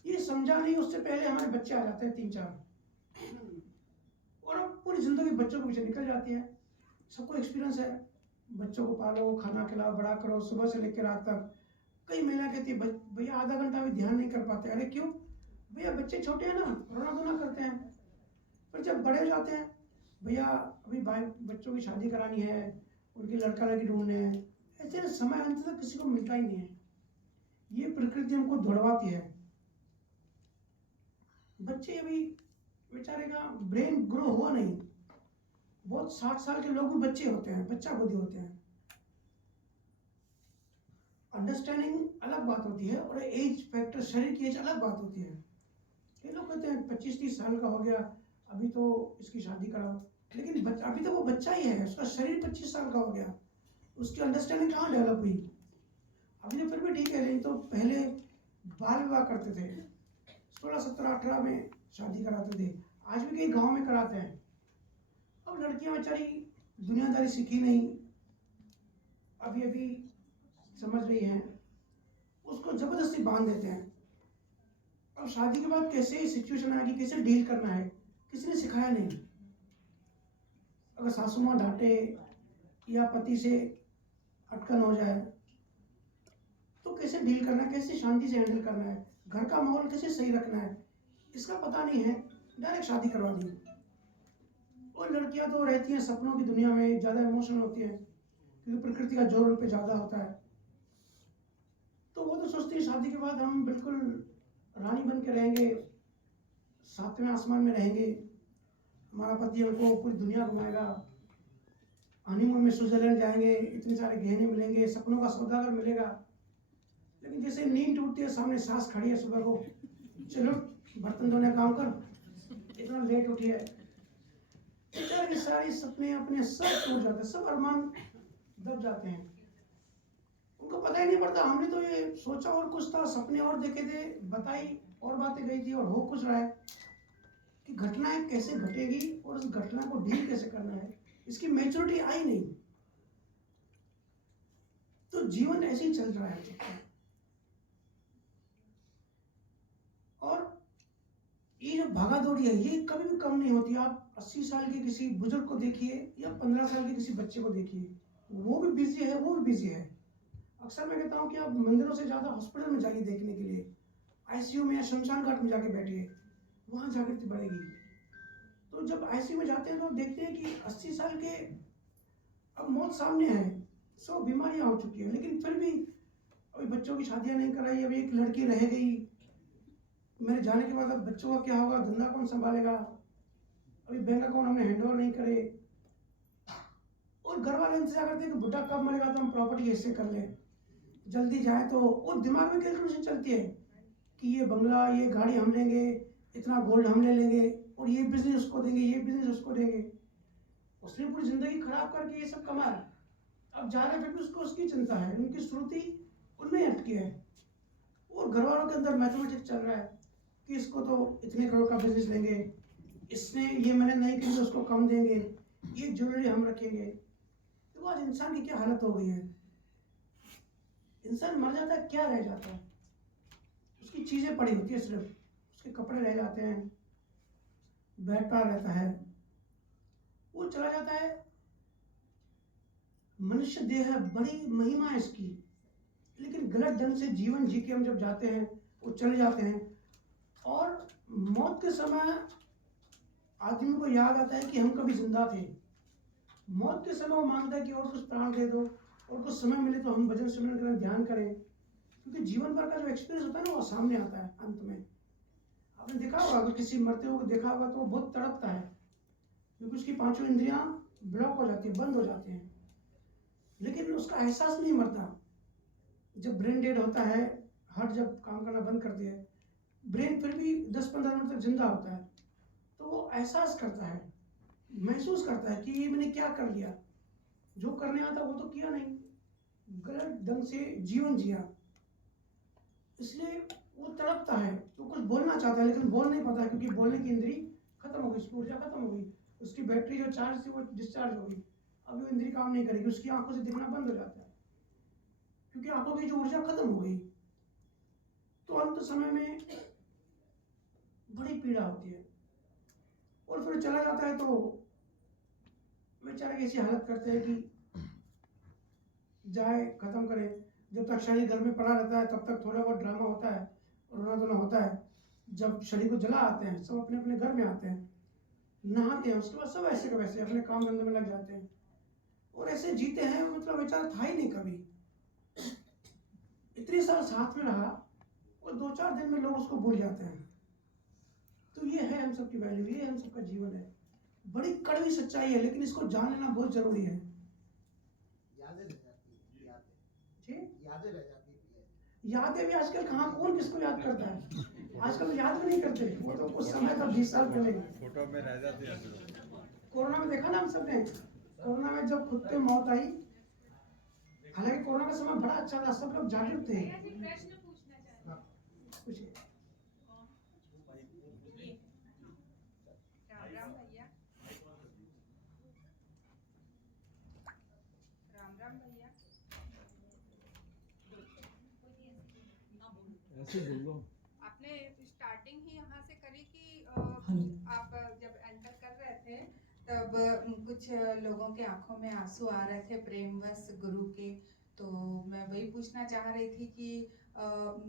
ये समझा नहीं। उससे पहले हमारे बच्चे आ जाते हैं 3-4, और अब पूरी ज़िंदगी बच्चों के पीछे निकल जाती है। सबको एक्सपीरियंस है, बच्चों को पालो, खाना खिलाओ, बड़ा करो, सुबह से लेकर रात तक। कई महिला कहती है भैया आधा घंटा भी ध्यान नहीं कर पाते। अरे क्यों भैया, बच्चे छोटे हैं ना, रोना धोना करते हैं। पर जब बड़े हो जाते हैं, भैया अभी भाई बच्चों की शादी करानी है, उनकी लड़का लड़की ढूंढने हैं, ऐसे समय अंत तक किसी को मिलता ही नहीं है। ये प्रकृति हमको दौड़वाती है। बच्चे अभी बेचारे का ब्रेन ग्रो हुआ नहीं। बहुत 60 साल के लोग भी बच्चे होते हैं, बच्चा बुद्धि होते हैं। अंडरस्टैंडिंग अलग बात होती है और एज फैक्टर, शरीर की एज अलग बात होती है। ये लोग कहते हैं 25-30 साल का हो गया, अभी तो इसकी शादी कराओ, लेकिन अभी तो वो बच्चा ही है, उसका शरीर 25 साल का हो गया, उसकी अंडरस्टैंडिंग कहाँ डेवलप हुई? अभी तो फिर भी ठीक है, नहीं तो पहले बाल विवाह करते थे, 16, 17, 18 में शादी कराते थे। आज भी कई गांव में कराते हैं। अब लड़कियां बेचारी दुनियादारी सीखी नहीं, अभी अभी समझ रही हैं, उसको जबरदस्ती बांध देते हैं। अब शादी के बाद कैसे सिचुएशन आएगी, कैसे डील करना है, किसी ने सिखाया नहीं। अगर सासू माँ डांटे या पति से अटकन हो जाए तो कैसे डील करना है, कैसे शांति से हैंडल करना है, घर का माहौल कैसे सही रखना है, इसका पता नहीं है, डायरेक्ट शादी करवा दी। और लड़कियां तो रहती हैं सपनों की दुनिया में, ज़्यादा इमोशनल होती हैं क्योंकि प्रकृति का जोर उन पर ज़्यादा होता है। तो वो तो सोचती है शादी के बाद हम बिल्कुल रानी बन के रहेंगे, 7वें आसमान में रहेंगे, हमारा पति हमको पूरी दुनिया घुमाएगा, हनीमून में स्विट्जरलैंड जाएंगे, इतने सारे गहने मिलेंगे, सपनों का सौदागर मिलेगा। लेकिन जैसे नींद टूटती है, सामने सास खड़ी है सुबह को, चलो बर्तन धोने काम कर, इतना लेट उठी है, सारी सपने अपने सब टूट जाते हैं, सब अरमान दब जाते हैं। उनको पता ही नहीं पड़ता हमने तो ये सोचा और कुछ था, सपने और देखे थे, बताई और बातें गई थी और हो कुछ रहा है कि घटनाएं कैसे घटेगी और उस घटना को डील कैसे करना है, इसकी मैच्योरिटी आई नहीं। तो जीवन ऐसे ही चल रहा है। और ये जो भागा दौड़ी है ये कभी भी कम नहीं होती। आप 80 साल के किसी बुजुर्ग को देखिए या 15 साल के किसी बच्चे को देखिए, वो भी बिजी है, वो भी बिजी है। अक्सर मैं कहता हूँ कि आप मंदिरों से ज़्यादा हॉस्पिटल में जाइए देखने के लिए, आईसीयू में या शमशान घाट में जाके बैठिए, वहाँ जागृति बढ़ेगी। तो जब आईसीयू में जाते हैं तो देखते हैं कि 80 साल के अब मौत सामने है, सब बीमारियाँ हो चुकी है, लेकिन फिर भी अभी बच्चों की शादियाँ नहीं कराई, अभी एक लड़की रह गई, मेरे जाने के बाद अब बच्चों का क्या होगा, धंधा कौन संभालेगा, अभी बैंक अकाउंट हमने हैंड ओवर नहीं करे, और घर वाले इंतजार करते हैं कि बुढ़ा कब मरेगा तो हम प्रॉपर्टी ऐसे कर लें, जल्दी जाए। तो और दिमाग में कैलकुलेशन चलती है कि ये बंगला, ये गाड़ी हम लेंगे, इतना गोल्ड हम ले लेंगे, और ये बिजनेस उसको देंगे, ये बिजनेस उसको देंगे। उसने पूरी जिंदगी खराब करके ये सब कमाया, अब जा रहे फिर भी उसको उसकी चिंता है, उनकी श्रुति उनमें अटकी है। और घर वालों के अंदर मैथमेटिक्स चल रहा है कि इसको तो इतने करोड़ का बिजनेस देंगे, इसने ये मैंने नहीं की तो उसको कम देंगे, ये ज्वेलरी हम रखेंगे। तो आज इंसान की क्या हालत हो गई है, इंसान मर जाता है क्या रह जाता है, उसकी चीजें पड़ी होती है, सिर्फ उसके कपड़े रह जाते हैं, बैठा रहता है, वो चला जाता है। मनुष्य देह है, बड़ी महिमा है इसकी, लेकिन गलत ढंग से जीवन जी के हम जब जाते हैं वो चले जाते हैं। और मौत के समय आदमी को याद आता है कि हम कभी जिंदा थे। मौत के समय वो मांगता है कि और कुछ प्राण दे दो, और कुछ समय मिले तो हम भजन सिमरन करें, ध्यान करें, क्योंकि जीवन भर का जो एक्सपीरियंस होता है ना वो सामने आता है अंत में। आपने देखा होगा, अगर किसी मरते हुए देखा होगा तो वो बहुत तड़पता है, क्योंकि उसकी 5 इंद्रियां ब्लॉक हो जाती है, बंद हो जाती हैं, लेकिन उसका एहसास नहीं मरता। जब ब्रेन डेड होता है, हार्ट जब काम करना बंद कर दिया, ब्रेन फिर भी 10-15 मिनट तक जिंदा होता है, तो वो एहसास करता है, महसूस करता है कि ये मैंने क्या कर लिया, जो करने आता वो तो किया नहीं, गलत ढंग से जीवन जिया, इसलिए वो तड़पता है। तो कुछ बोलना चाहता है लेकिन बोल नहीं पाता है, क्योंकि बोलने की इंद्री खत्म हो गई, उसकी ऊर्जा खत्म हो गई, उसकी बैटरी जो चार्ज थी वो डिस्चार्ज हो गई, अब वो इंद्री काम नहीं करेगी, उसकी आंखों से दिखना बंद हो जाता है, क्योंकि आंखों की जो ऊर्जा खत्म हो गई। तो अंत समय में बड़ी पीड़ा होती है, और फिर चला जाता है तो बेचारे की ऐसी हालत करते हैं कि जाए खत्म करें। जब तक शरीर घर में पड़ा रहता है तब तक थोड़ा बहुत ड्रामा होता है, रोना धोना होता है। जब शरीर को जला आते हैं, सब अपने अपने घर में आते हैं, नहाते हैं, उसके बाद सब ऐसे के वैसे अपने काम धंधे में लग जाते हैं और ऐसे जीते हैं। मतलब बेचारा था ही नहीं कभी, इतने साल साथ में रहा और 2-4 दिन में लोग उसको भूल जाते हैं। तो ये है हम सबकी वैल्यू, ये हम सबका जीवन है। बड़ी कड़वी सच्चाई है, लेकिन इसको जान लेना बहुत जरूरी है। यादें रह जाती हैं, यादें जी, यादें रह जाती हैं। यादें भी आजकल कहाँ, कौन किसको याद करता है? आजकल याद भी नहीं करते। वो तो कुछ समय था 20 साल पहले फोटो में रह जाते हैं। कोरोना में देखा ना हम सब ने। कोरोना में जब खुद पे मौत आई, हालांकि कोरोना का समय बड़ा अच्छा था, सब लोग जागरूक थे। प्रश्न पूछना चाहती हाँ, पूछिए। राम राम भैया। राम राम भैया। ऐसे बोलो। आपने स्टार्टिंग ही यहाँ से करी कि आप जब एंटर कर रहे थे तब कुछ लोगों के आंखों में आंसू आ रहे थे प्रेमवश गुरु के। तो मैं वही पूछना चाह रही थी कि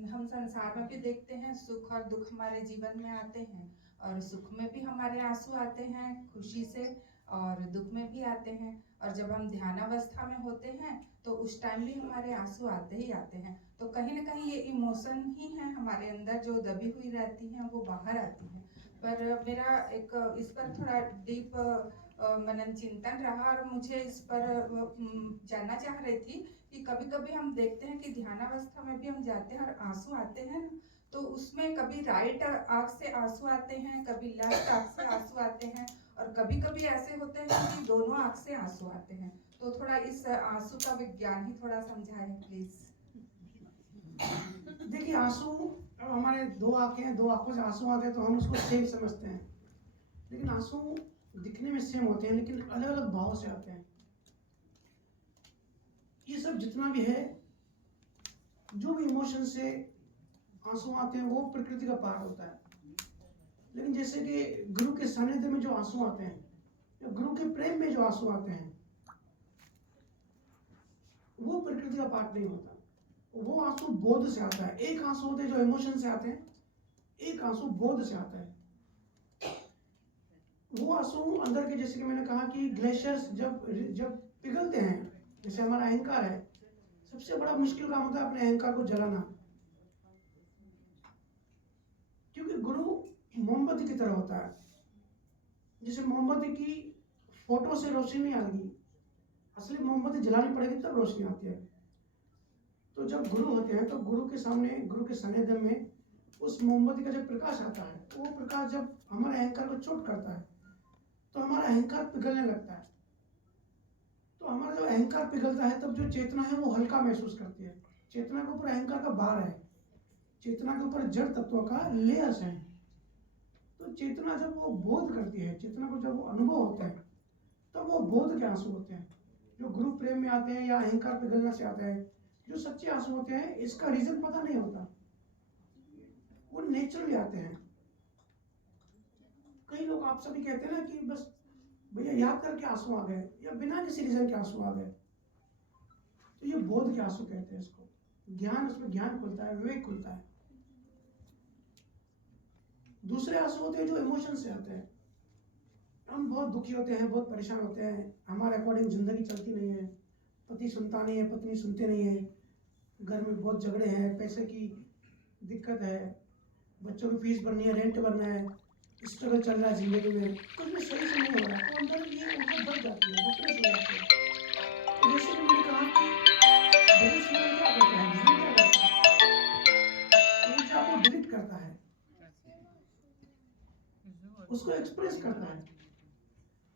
हम संसार में भी देखते हैं सुख और दुख हमारे जीवन में आते हैं, और सुख में भी हमारे आंसू आते हैं खुशी से, और दुख में भी आते हैं। और जब हम ध्यानावस्था में होते हैं तो उस टाइम भी हमारे आंसू आते ही आते हैं। तो कहीं ना कहीं ये इमोशन ही है हमारे अंदर जो दबी हुई रहती हैं, वो बाहर आती है। पर मेरा एक इस पर थोड़ा डीप मनन चिंतन रहा, और मुझे इस पर जानना चाह रही थी कि कभी कभी हम देखते हैं कि ध्यानावस्था में भी हम जाते हैं और आंसू आते हैं ना, तो उसमें कभी राइट आंख से आंसू आते हैं, कभी लेफ्ट आंख से आंसू आते हैं, और कभी कभी ऐसे होते हैं कि दोनों आंख से आंसू आते हैं। तो थोड़ा इस आंसू का विज्ञान ही थोड़ा समझाएं प्लीज। देखिए, आंसू, अब हमारे 2 आंखें हैं, 2 आंखों से आंसू आते हैं तो हम उसको सेम समझते हैं, लेकिन आंसू दिखने में सेम होते हैं लेकिन अलग अलग भाव से आते हैं। ये सब जितना भी है, जो भी इमोशन से आंसू आते हैं वो प्रकृति का पार्ट होता है। लेकिन जैसे कि गुरु के सानिध्य में जो आंसू आते हैं या गुरु के प्रेम में जो आंसू आते हैं, वो प्रकृति का पार्ट नहीं होता। वो आंसू बोध से आता है। एक आंसू होते हैं जो इमोशन से आते हैं, एक आंसू बोध से आता है। वो आंसू अंदर के, जैसे कि मैंने कहा कि ग्लेशियर्स जब पिघलते हैं, जैसे हमारा अहंकार है, सबसे बड़ा मुश्किल काम होता है अपने अहंकार को जलाना। क्योंकि गुरु मोमबत्ती की तरह होता है। जैसे मोमबत्ती की फोटो से रोशनी नहीं आएगी, असली मोमबत्ती जलानी पड़ेगी तब रोशनी आती है। तो जब गुरु होते हैं तो गुरु के सामने, गुरु के सानिध्य में उस मोमबत्ती का जब प्रकाश आता है, वो प्रकाश जब हमारे अहंकार को चोट करता है तो हमारा अहंकार पिघलने लगता है। तो हमारा जब अहंकार पिघलता है तब जो चेतना है वो हल्का महसूस करती है। चेतना के ऊपर अहंकार का भार है, चेतना के ऊपर जड़ तत्वों का लेयर्स है। तो चेतना जब वो बोध करती है, चेतना को जब वो अनुभव होते हैं, तब वो बोध के आंसू होते हैं जो गुरु प्रेम में आते हैं या अहंकार पिघलने से आते हैं। जो सच्चे आंसू होते हैं, इसका रीजन पता नहीं होता, वो नेचुरली आते हैं। कई लोग आप सभी कहते हैं ना कि बस भैया याद करके आंसू आ गए, या बिना किसी रीजन के आंसू आ गए, तो ये बोध के आंसू कहते हैं इसको। ज्ञान, उसमें ज्ञान खुलता है, विवेक खुलता है। दूसरे आंसू होते हैं जो इमोशन से आते हैं। हम बहुत दुखी होते हैं, बहुत परेशान होते हैं, हमारे अकॉर्डिंग जिंदगी चलती नहीं है, पति सुनता नहीं है, पत्नी सुनते नहीं है, घर में बहुत झगड़े हैं, पैसे की दिक्कत है, बच्चों की फीस भरनी है, रेंट भरना है, स्ट्रगल चल रहा है जिंदगी में, कुछ भी सही से नहीं हो रहा, तो अंदर ये ऊर्जा बढ़ जाती है, डिप्रेस हो जाती है। तो जैसे कि मैंने कहा कि गुरु शिवम क्या करता है, ध्यान क्या करता है, ऊर्जा को डिलीट करता है, उसको एक्सप्रेस करता है।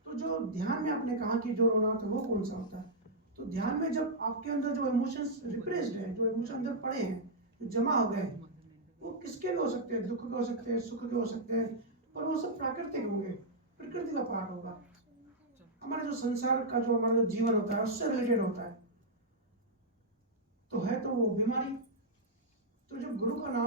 तो जो ध्यान में आपने कहा कि जो रोना था वो कौन सा होता है, तो ध्यान में जब आपके अंदर जो इमोशंस रिप्रेस्ड है, जो इमोशन अंदर पड़े हैं, जो जमा हो गए, वो किसके भी हो सकते हैं, दुख के हो सकते हैं, सुख के हो सकते हैं, पर वो सब प्राकृतिक होंगे, प्रकृति का पार्ट होगा। हमारे जो संसार का जो हमारा जो जीवन होता है उससे रिलेटेड होता है, तो है तो वो बीमारी। तो जब गुरु का नाम